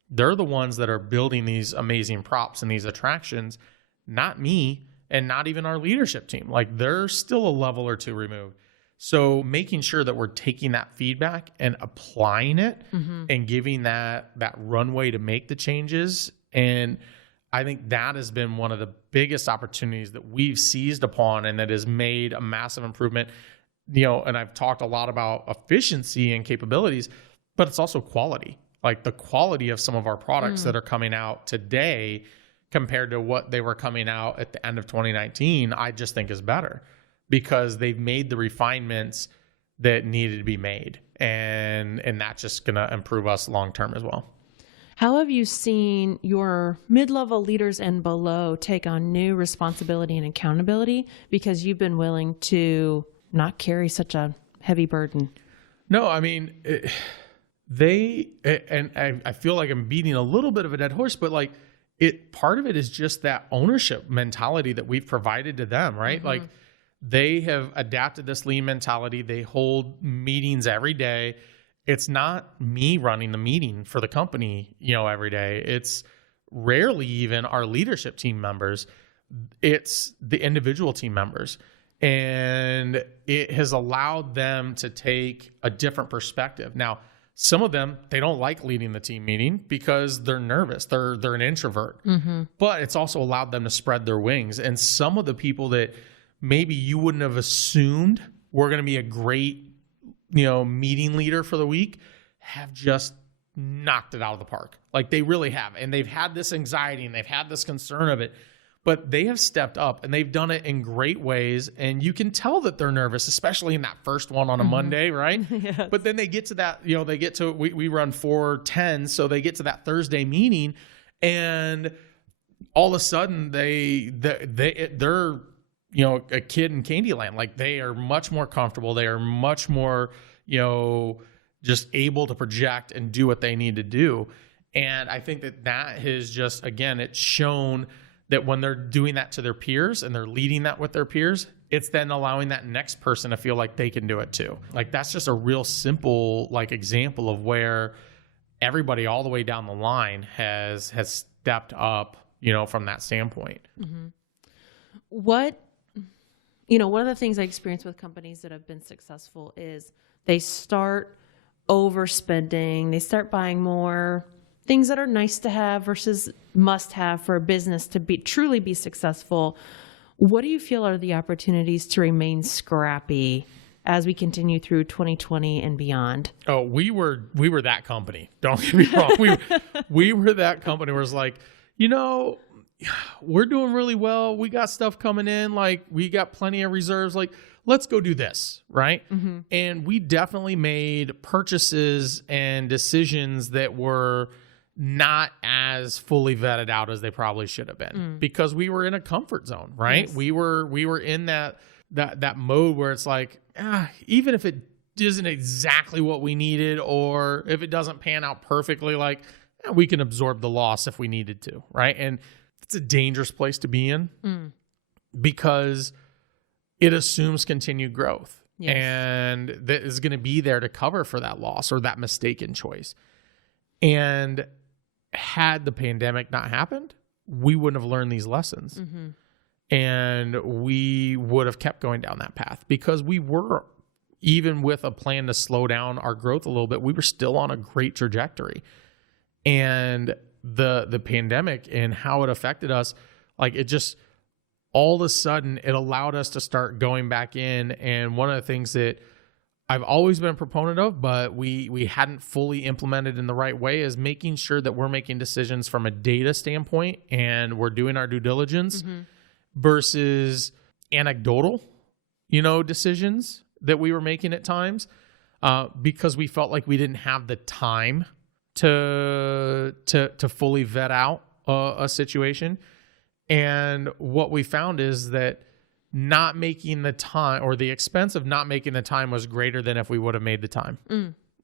They're the ones that are building these amazing props and these attractions, not me, and not even our leadership team. Like, they're still a level or two removed. So making sure that we're taking that feedback and applying it and giving that runway to make the changes. And I think that has been one of the biggest opportunities that we've seized upon, and that has made a massive improvement. And I've talked a lot about efficiency and capabilities, but it's also quality. Like, the quality of some of our products that are coming out today compared to what they were coming out at the end of 2019, I just think is better, because they've made the refinements that needed to be made. And that's just going to improve us long-term as well. How have you seen your mid-level leaders and below take on new responsibility and accountability, because you've been willing to not carry such a heavy burden? No, I mean, I feel like I'm beating a little bit of a dead horse, but like, part of it is just that ownership mentality that we've provided to them, right? Like, they have adapted this lean mentality. They hold meetings every day. It's not me running the meeting for the company, every day. It's rarely even our leadership team members. It's the individual team members. And it has allowed them to take a different perspective. Now, some of them, they don't like leading the team meeting because they're nervous. They're an introvert. But it's also allowed them to spread their wings. And some of the people that maybe you wouldn't have assumed were going to be a great meeting leader for the week have just knocked it out of the park. Like, they really have. And they've had this anxiety and they've had this concern of it, but they have stepped up and they've done it in great ways. And you can tell that they're nervous, especially in that first one on a Monday, right? Yes. But then they get to that, we run 4/10. So they get to that Thursday meeting, and all of a sudden they're a kid in Candyland. Like, they are much more comfortable. They are much more, just able to project and do what they need to do. And I think that has just, again, it's shown that when they're doing that to their peers and they're leading that with their peers, it's then allowing that next person to feel like they can do it too. Like, that's just a real simple, example of where everybody all the way down the line has stepped up, from that standpoint. One of the things I experience with companies that have been successful is they start overspending. They start buying more things that are nice to have versus must have for a business to truly be successful. What do you feel are the opportunities to remain scrappy as we continue through 2020 and beyond? Oh, we were that company. Don't get me wrong. We were that company where it's like, we're doing really well. We got stuff coming in. Like, we got plenty of reserves. Like, let's go do this, right? Mm-hmm. And we definitely made purchases and decisions that were not as fully vetted out as they probably should have been because we were in a comfort zone, right? Yes. We were in that mode where it's like, even if it isn't exactly what we needed, or if it doesn't pan out perfectly, like, we can absorb the loss if we needed to, right? And it's a dangerous place to be in because it assumes continued growth. Yes. And that is going to be there to cover for that loss or that mistaken choice. And had the pandemic not happened, we wouldn't have learned these lessons. Mm-hmm. And we would have kept going down that path because we were, even with a plan to slow down our growth a little bit, we were still on a great trajectory. And the pandemic and how it affected us, like, it just, all of a sudden, it allowed us to start going back in. And one of the things that I've always been a proponent of, but we hadn't fully implemented in the right way, is making sure that we're making decisions from a data standpoint and we're doing our due diligence versus anecdotal, decisions that we were making at times, because we felt like we didn't have the time to fully vet out a situation. And what we found is that not making the time, or the expense of not making the time, was greater than if we would have made the time.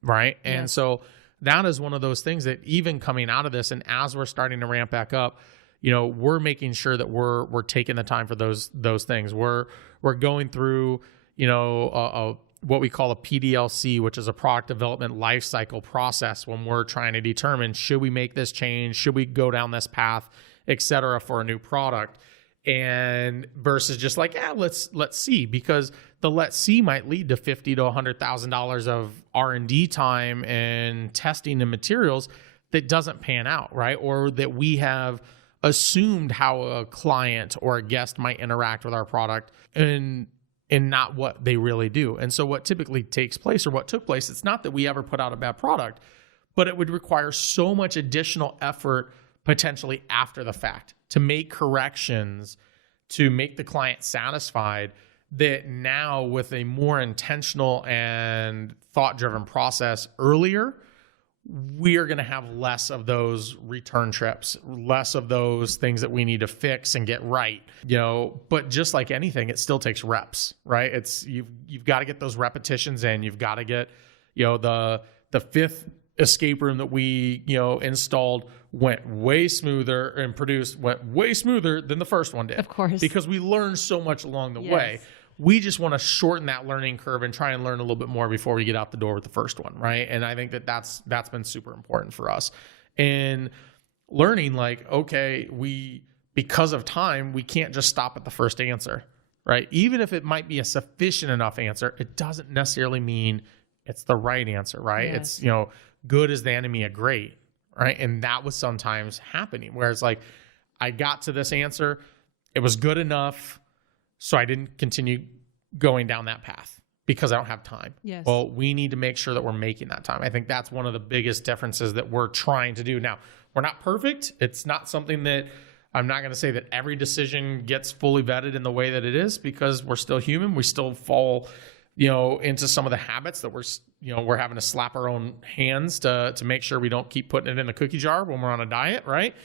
Right. Yes. And so that is one of those things that, even coming out of this, and as we're starting to ramp back up, we're making sure that we're taking the time for those things. We're going through, what we call a PDLC, which is a product development life cycle process, when we're trying to determine, should we make this change? Should we go down this path, et cetera, for a new product? And versus just like, let's see, because the let's see might lead to $50,000 to $100,000 of R&D time and testing and materials that doesn't pan out, right? Or that we have assumed how a client or a guest might interact with our product, and not what they really do. And so what typically takes place, or what took place, it's not that we ever put out a bad product, but it would require so much additional effort potentially after the fact to make corrections, to make the client satisfied, that now, with a more intentional and thought-driven process earlier, we are going to have less of those return trips, less of those things that we need to fix and get right, but just like anything, it still takes reps, right? It's, you've got to get those repetitions in. You've got to get, the fifth escape room that we, installed went way smoother, and went way smoother than the first one did. Of course. Because we learned so much along the way. We just want to shorten that learning curve and try and learn a little bit more before we get out the door with the first one, right? And I think that's been super important for us. And learning, like, okay, because of time, we can't just stop at the first answer, right? Even if it might be a sufficient enough answer, it doesn't necessarily mean it's the right answer, right? Yes. It's, good is the enemy of great, right? And that was sometimes happening, where it's like, I got to this answer, it was good enough, so I didn't continue going down that path because I don't have time. Yes. Well, we need to make sure that we're making that time. I think that's one of the biggest differences that we're trying to do. Now, we're not perfect. It's not something that, I'm not going to say that every decision gets fully vetted in the way that it is, because we're still human. We still fall, into some of the habits that we're having to slap our own hands to make sure we don't keep putting it in the cookie jar when we're on a diet, right?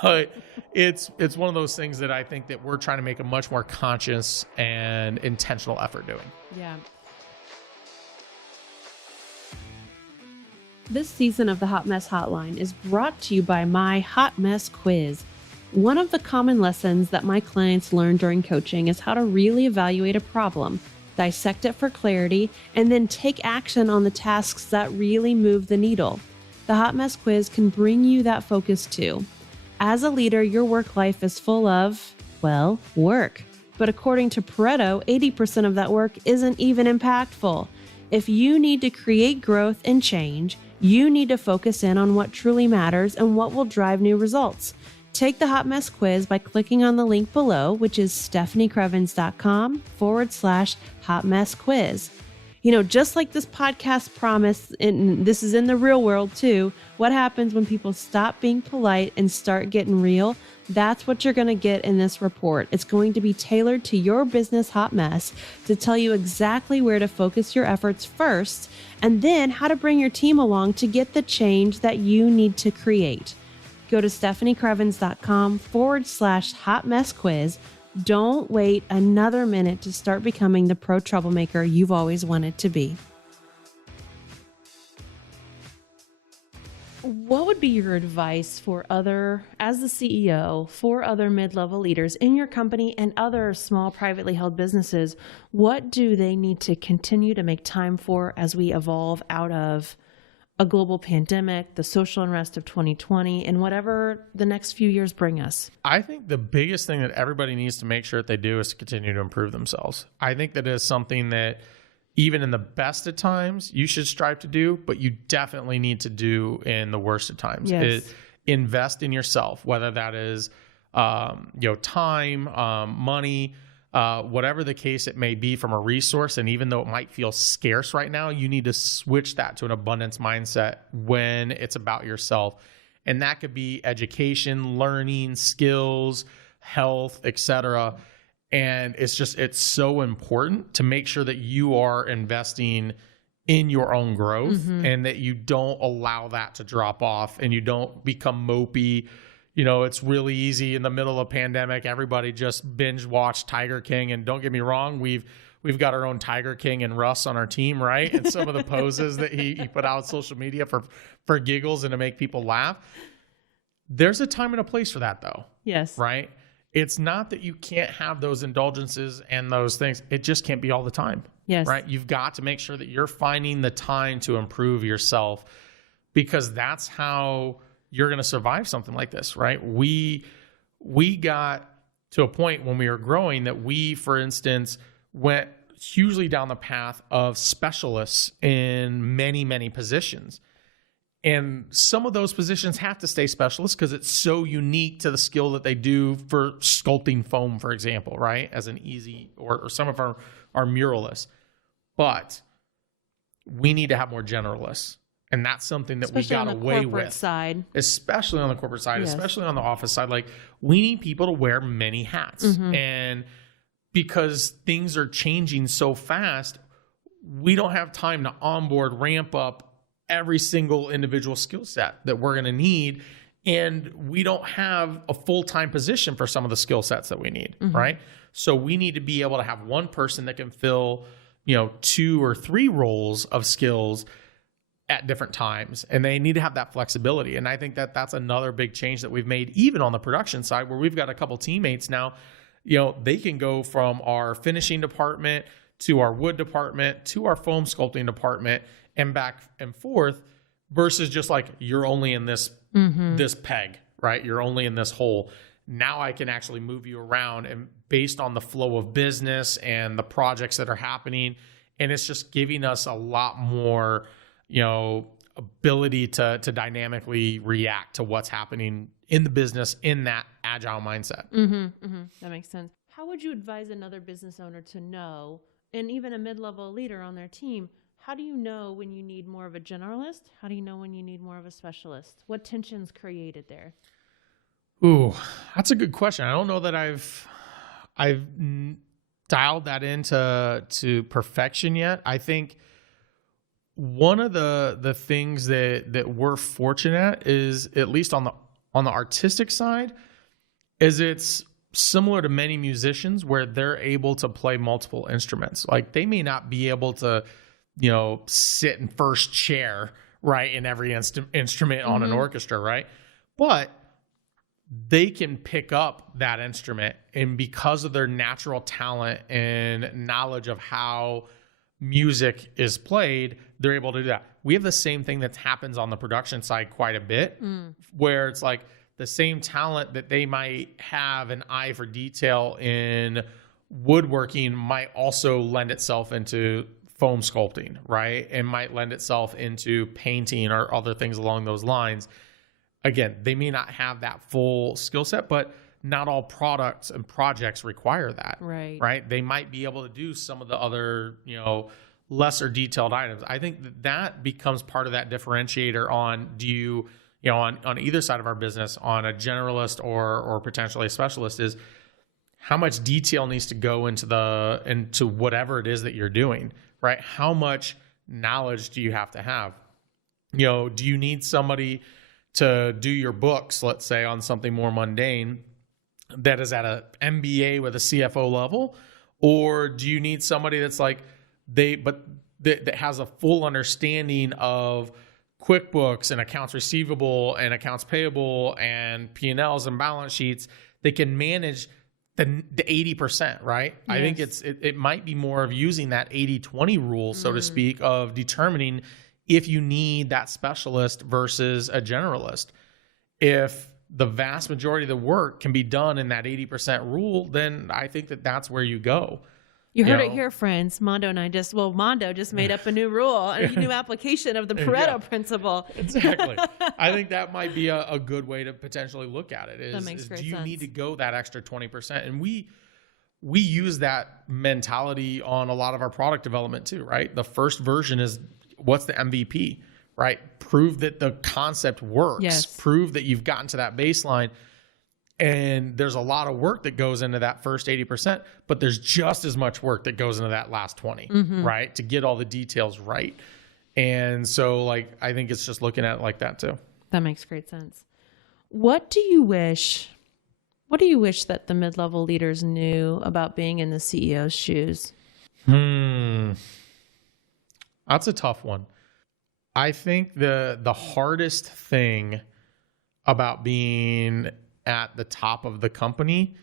But it's one of those things that I think that we're trying to make a much more conscious and intentional effort doing. Yeah. This season of the Hot Mess Hotline is brought to you by my Hot Mess Quiz. One of the common lessons that my clients learn during coaching is how to really evaluate a problem, dissect it for clarity, and then take action on the tasks that really move the needle. The Hot Mess Quiz can bring you that focus too. As a leader, your work life is full of, work. But according to Pareto, 80% of that work isn't even impactful. If you need to create growth and change, you need to focus in on what truly matters and what will drive new results. Take the Hot Mess Quiz by clicking on the link below, which is stephaniecrevens.com/Hot Mess Quiz. Just like this podcast promise, and this is in the real world too, what happens when people stop being polite and start getting real? That's what you're going to get in this report. It's going to be tailored to your business hot mess to tell you exactly where to focus your efforts first, and then how to bring your team along to get the change that you need to create. Go to stephaniecrevens.com/hot mess quiz. Don't wait another minute to start becoming the pro troublemaker you've always wanted to be. What would be your advice as the CEO, for other mid-level leaders in your company and other small privately held businesses? What do they need to continue to make time for as we evolve out of a global pandemic, the social unrest of 2020, and whatever the next few years bring us? I think the biggest thing that everybody needs to make sure that they do is to continue to improve themselves. I think that is something that even in the best of times, you should strive to do, but you definitely need to do in the worst of times. Yes. Invest in yourself, whether that is time, money, whatever the case it may be from a resource. And even though it might feel scarce right now, you need to switch that to an abundance mindset when it's about yourself. And that could be education, learning, skills, health, etc. And it's so important to make sure that you are investing in your own growth and that you don't allow that to drop off and you don't become mopey. It's really easy in the middle of a pandemic. Everybody just binge watch Tiger King. And don't get me wrong, we've got our own Tiger King and Russ on our team, right? And some of the poses that he put out on social media for giggles and to make people laugh. There's a time and a place for that though. Yes. Right? It's not that you can't have those indulgences and those things. It just can't be all the time. Yes. Right? You've got to make sure that you're finding the time to improve yourself because that's how you're going to survive something like this, right? We got to a point when we were growing that we, for instance, went hugely down the path of specialists in many, many positions. And some of those positions have to stay specialists because it's so unique to the skill that they do for sculpting foam, for example, right? As an easy, or some of our muralists. But we need to have more generalists. And that's something that we got away with. Side. Especially on the corporate side, yes. Especially on the office side. Like, we need people to wear many hats. And because things are changing so fast, we don't have time to onboard, ramp up every single individual skill set that we're going to need. And we don't have a full-time position for some of the skill sets that we need, right? So we need to be able to have one person that can fill, 2 or 3 roles of skills at different times. And they need to have that flexibility. And I think that that's another big change that we've made, even on the production side, where we've got a couple teammates now, they can go from our finishing department to our wood department to our foam sculpting department and back and forth, versus just like, you're only in this this peg, right? You're only in this hole. Now I can actually move you around, and based on the flow of business and the projects that are happening. And it's just giving us a lot more, ability to dynamically react to what's happening in the business in that agile mindset. That makes sense. How would you advise another business owner to know, and even a mid-level leader on their team, how do you know when you need more of a generalist? How do you know when you need more of a specialist? What tension's created there? Ooh, that's a good question. I don't know that I've dialed that into perfection yet. I think one of the things that we're fortunate is, at least on the artistic side, is it's similar to many musicians where they're able to play multiple instruments. Like, they may not be able to, sit in first chair, right, in every instrument on an orchestra, right? But they can pick up that instrument, and because of their natural talent and knowledge of how music is played, they're able to do that. We have the same thing that happens on the production side quite a bit, where it's like the same talent that they might have an eye for detail in woodworking might also lend itself into foam sculpting, right? And might lend itself into painting or other things along those lines. Again, they may not have that full skill set, but not all products and projects require that, right? They might be able to do some of the other, lesser detailed items. I think that becomes part of that differentiator on on either side of our business, on a generalist or potentially a specialist, is how much detail needs to go into whatever it is that you're doing, right? How much knowledge do you have to have? Do you need somebody to do your books, let's say, on something more mundane that is at a MBA with a CFO level? Or do you need somebody that's like that has a full understanding of QuickBooks and accounts receivable and accounts payable and P&Ls and balance sheets? They can manage the 80%, right? Yes. I think it might be more of using that 80-20 rule, so to speak, of determining if you need that specialist versus a generalist. If the vast majority of the work can be done in that 80% rule, then I think that's where you go. You heard it here, friends. Mondo just made up a new rule, a new application of the Pareto principle. Exactly. I think that might be a good way to potentially look at it. That makes great sense. Do you need to go that extra 20%? And we use that mentality on a lot of our product development too, right? The first version is, what's the MVP, right? Prove that the concept works. Yes. Prove that you've gotten to that baseline. And there's a lot of work that goes into that first 80%, but there's just as much work that goes into that last 20, right? To get all the details right. And so I think it's just looking at it like that too. That makes great sense. What do you wish that the mid-level leaders knew about being in the CEO's shoes? That's a tough one. I think the hardest thing about being at the top of the company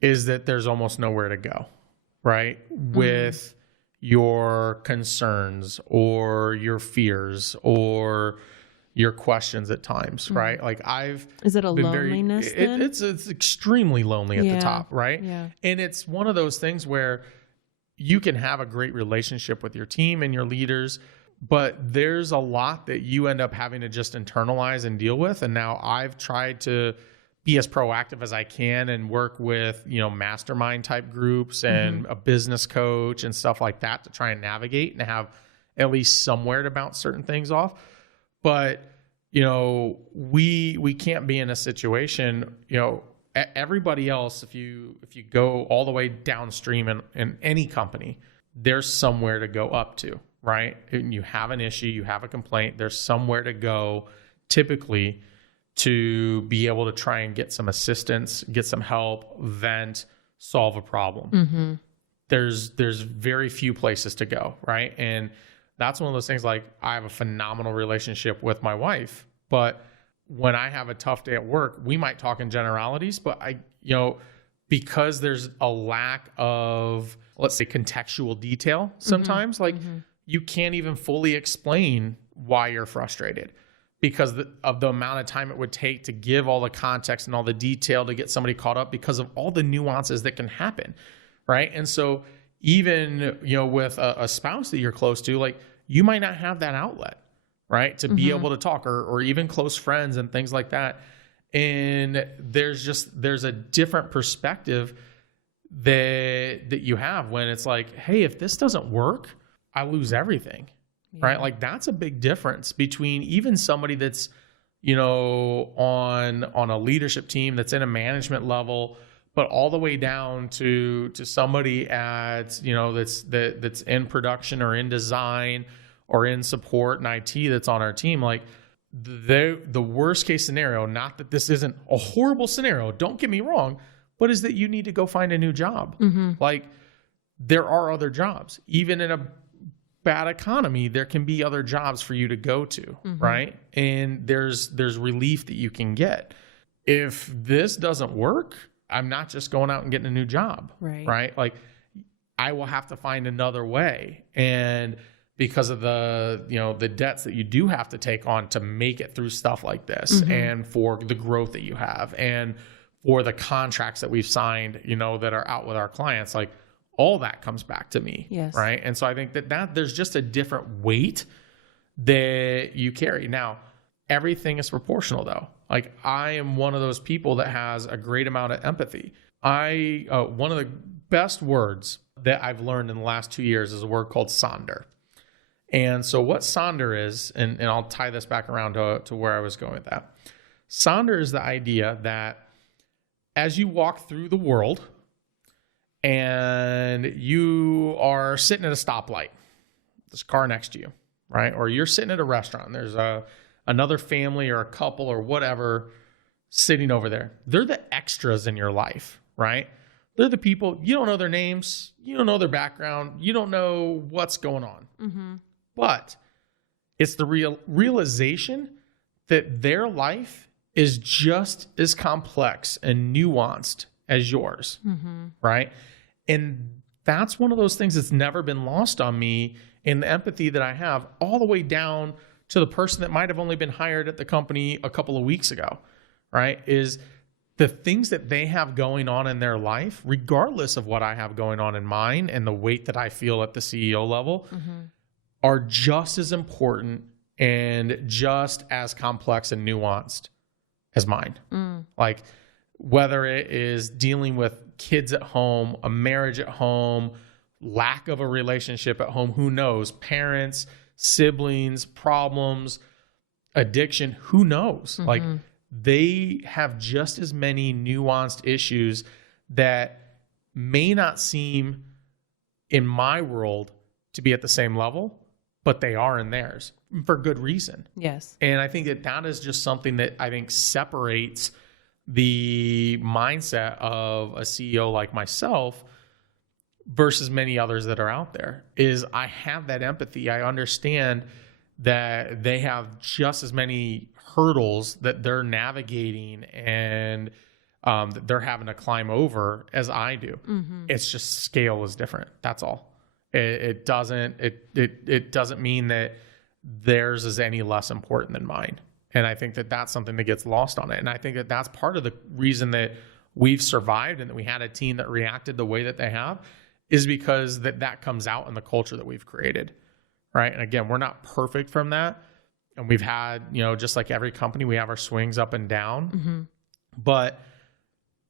is that there's almost nowhere to go, right? With your concerns or your fears or your questions at times, right? Is it a loneliness then? It's extremely lonely at the top, right? Yeah. And it's one of those things where you can have a great relationship with your team and your leaders, but there's a lot that you end up having to just internalize and deal with. And now I've tried to be as proactive as I can and work with, mastermind type groups and a business coach and stuff like that to try and navigate and have at least somewhere to bounce certain things off. But, we can't be in a situation, everybody else, if you go all the way downstream in any company, there's somewhere to go up to, right? And you have an issue, you have a complaint, there's somewhere to go typically to be able to try and get some assistance, get some help, vent, solve a problem. There's very few places to go, right? And that's one of those things, I have a phenomenal relationship with my wife, but when I have a tough day at work, we might talk in generalities, but because there's a lack of, let's say, contextual detail sometimes, you can't even fully explain why you're frustrated, because of the amount of time it would take to give all the context and all the detail to get somebody caught up because of all the nuances that can happen, right? And so even, with a spouse that you're close to, you might not have that outlet, right? To be able to talk, or even close friends and things like that. And there's a different perspective that you have when it's like, hey, if this doesn't work, I lose everything. Yeah. Right? That's a big difference between even somebody that's, on a leadership team that's in a management level, but all the way down to somebody at, that's in production or in design or in support and IT that's on our team. The worst case scenario, not that this isn't a horrible scenario, don't get me wrong, but is that you need to go find a new job. There are other jobs, even in a bad economy, there can be other jobs for you to go to, right? And there's relief that you can get. If this doesn't work, I'm not just going out and getting a new job, right? I will have to find another way. And because of the debts that you do have to take on to make it through stuff like this, and for the growth that you have, and for the contracts that we've signed, that are out with our clients, all that comes back to me. Yes. Right. And so I think that there's just a different weight that you carry. Now, everything is proportional though. I am one of those people that has a great amount of empathy. One of the best words that I've learned in the last 2 years is a word called sonder. And so what Sonder is, and I'll tie this back around to where I was going with that. Sonder is the idea that as you walk through the world and you are sitting at a stoplight, there's a car next to you, right? Or you're sitting at a restaurant, there's another family or a couple or whatever sitting over there. They're the extras in your life, right? They're the people, you don't know their names, you don't know their background, you don't know what's going on. Mm-hmm. But it's the realization that their life is just as complex and nuanced as yours, right? And that's one of those things that's never been lost on me in the empathy that I have, all the way down to the person that might have only been hired at the company a couple of weeks ago, right? Is the things that they have going on in their life, regardless of what I have going on in mine and the weight that I feel at the CEO level, are just as important and just as complex and nuanced as mine. Like whether it is dealing with kids at home, a marriage at home, lack of a relationship at home, who knows, parents, siblings, problems, addiction, who knows? Like they have just as many nuanced issues that may not seem in my world to be at the same level, but they are in theirs for good reason. Yes. And I think that is just something that I think separates the mindset of a CEO like myself versus many others that are out there, is I have that empathy. I understand that they have just as many hurdles that they're navigating and that they're having to climb over as I do. It's just scale is different. That's all. It doesn't mean that theirs is any less important than mine. And I think that that's something that gets lost on it. And I think that that's part of the reason that we've survived and that we had a team that reacted the way that they have, is because that comes out in the culture that we've created, right? And again, we're not perfect from that. And we've had, just like every company, we have our swings up and down. But,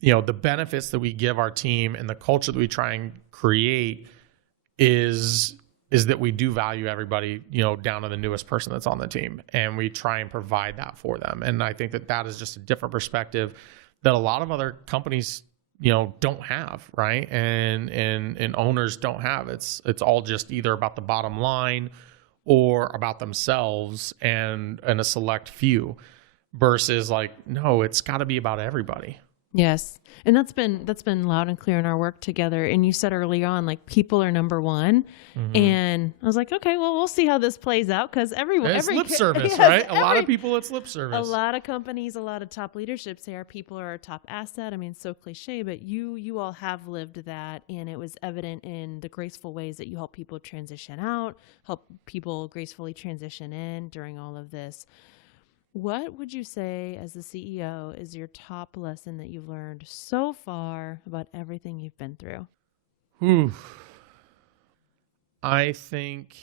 the benefits that we give our team and the culture that we try and create is that we do value everybody, down to the newest person that's on the team. And we try and provide that for them. And I think that is just a different perspective that a lot of other companies, don't have, right? And owners don't have. It's all just either about the bottom line or about themselves and a select few, versus like, no, it's got to be about everybody. Yes. And that's been loud and clear in our work together. And you said early on, like, people are number one. And I was like, okay, well, we'll see how this plays out, because it's lip service, right? A lot of people, it's lip service. A lot of companies, a lot of top leadership say our people are our top asset. I mean, it's so cliche, but you all have lived that, and it was evident in the graceful ways that you help people transition out, help people gracefully transition in during all of this. What would you say, as the CEO, is your top lesson that you've learned so far about everything you've been through? I think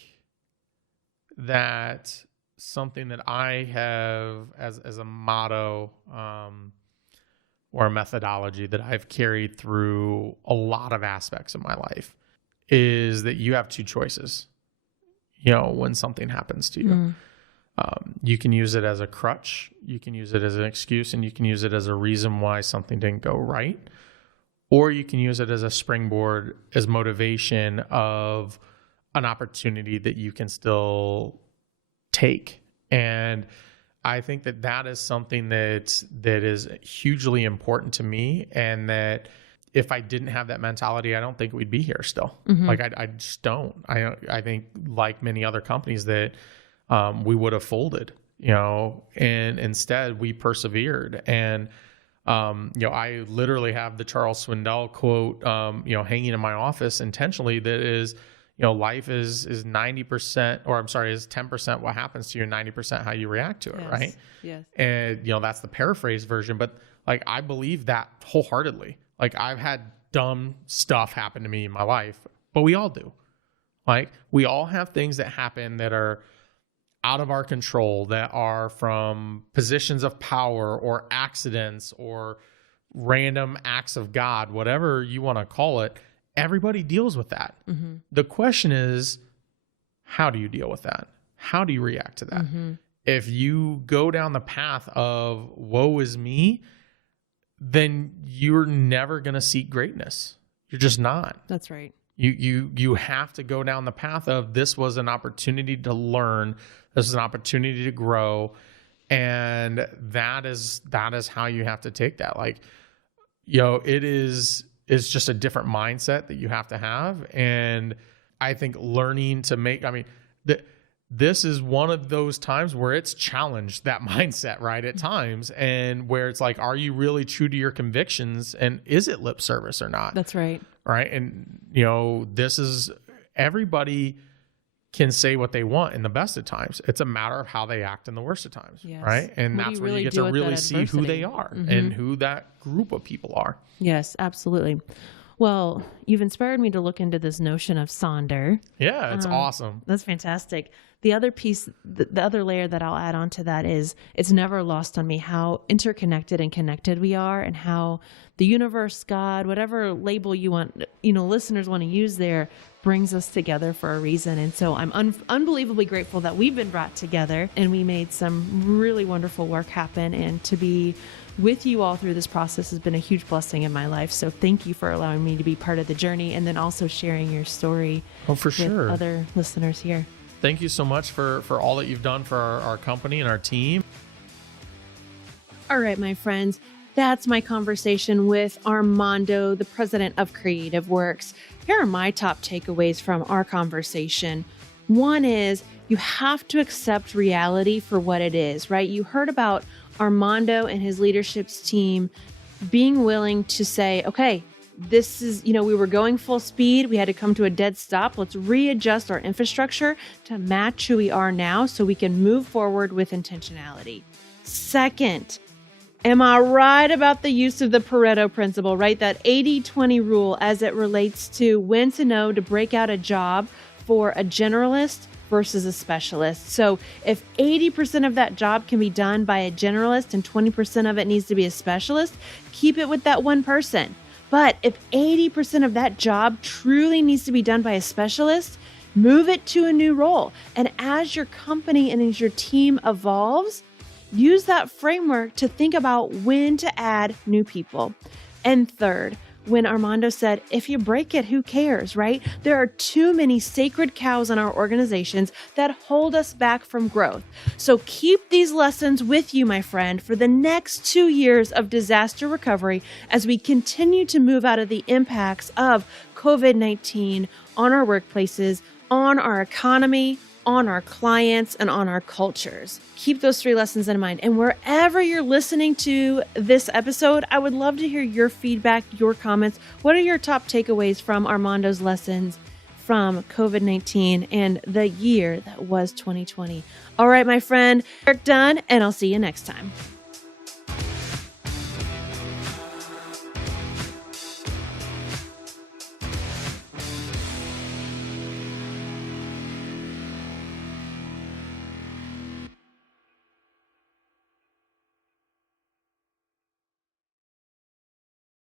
that something that I have as a motto or a methodology that I've carried through a lot of aspects of my life is that you have two choices, when something happens to you. You can use it as a crutch, you can use it as an excuse, and you can use it as a reason why something didn't go right. Or you can use it as a springboard, as motivation of an opportunity that you can still take. And I think that is something that is hugely important to me, and that if I didn't have that mentality, I don't think we'd be here still. Like I just don't. I think, like many other companies, that we would have folded, and instead we persevered. And, I literally have the Charles Swindoll quote, hanging in my office intentionally, that is, life is 90%, or I'm sorry, is 10% what happens to you, 90% how you react to it. Yes. Right. Yes. And, that's the paraphrase version, but like, I believe that wholeheartedly. Like, I've had dumb stuff happen to me in my life, but we all do. Like, we all have things that happen that are out of our control, that are from positions of power or accidents or random acts of God, whatever you want to call it. Everybody deals with that. The question is, how do you deal with that? How do you react to that? If you go down the path of woe is me, then you're never going to seek greatness. You're just not. That's right. You have to go down the path of this was an opportunity to learn. This is an opportunity to grow. And that is how you have to take that. Like, it's just a different mindset that you have to have. And I think learning to make, this is one of those times where it's challenged, that mindset, right? At times, and where it's like, are you really true to your convictions, and is it lip service or not? That's right. Right. And, this is, everybody can say what they want in the best of times. It's a matter of how they act in the worst of times. Yes. Right. And What do that's you when really you get do to with really that see who they adversity? are and who that group of people are. Yes, absolutely. Well, you've inspired me to look into this notion of Sonder. Yeah, it's awesome. That's fantastic. The other piece, the other layer that I'll add on to that is it's never lost on me how interconnected and connected we are, and how the universe, God, whatever label you want, listeners want to use there, brings us together for a reason. And so I'm unbelievably grateful that we've been brought together and we made some really wonderful work happen. And to be with you all through this process has been a huge blessing in my life. So thank you for allowing me to be part of the journey, and then also sharing your story for sure, with other listeners here. Thank you so much for all that you've done for our company and our team. All right, my friends, that's my conversation with Armando, the president of Creative Works. Here are my top takeaways from our conversation. One is you have to accept reality for what it is, right? You heard about Armando and his leadership's team being willing to say, okay, this is, we were going full speed. We had to come to a dead stop. Let's readjust our infrastructure to match who we are now so we can move forward with intentionality. Second, am I right about the use of the Pareto principle, right? That 80-20 rule as it relates to when to know to break out a job for a generalist versus a specialist. So if 80% of that job can be done by a generalist and 20% of it needs to be a specialist, keep it with that one person. But if 80% of that job truly needs to be done by a specialist, move it to a new role. And as your company and as your team evolves, use that framework to think about when to add new people. And third, when Armando said, if you break it, who cares, right? There are too many sacred cows in our organizations that hold us back from growth. So keep these lessons with you, my friend, for the next 2 years of disaster recovery as we continue to move out of the impacts of COVID-19 on our workplaces, on our economy, on our clients, and on our cultures. Keep those 3 lessons in mind. And wherever you're listening to this episode, I would love to hear your feedback, your comments. What are your top takeaways from Armando's lessons from COVID-19 and the year that was 2020? All right, my friend, work done, and I'll see you next time.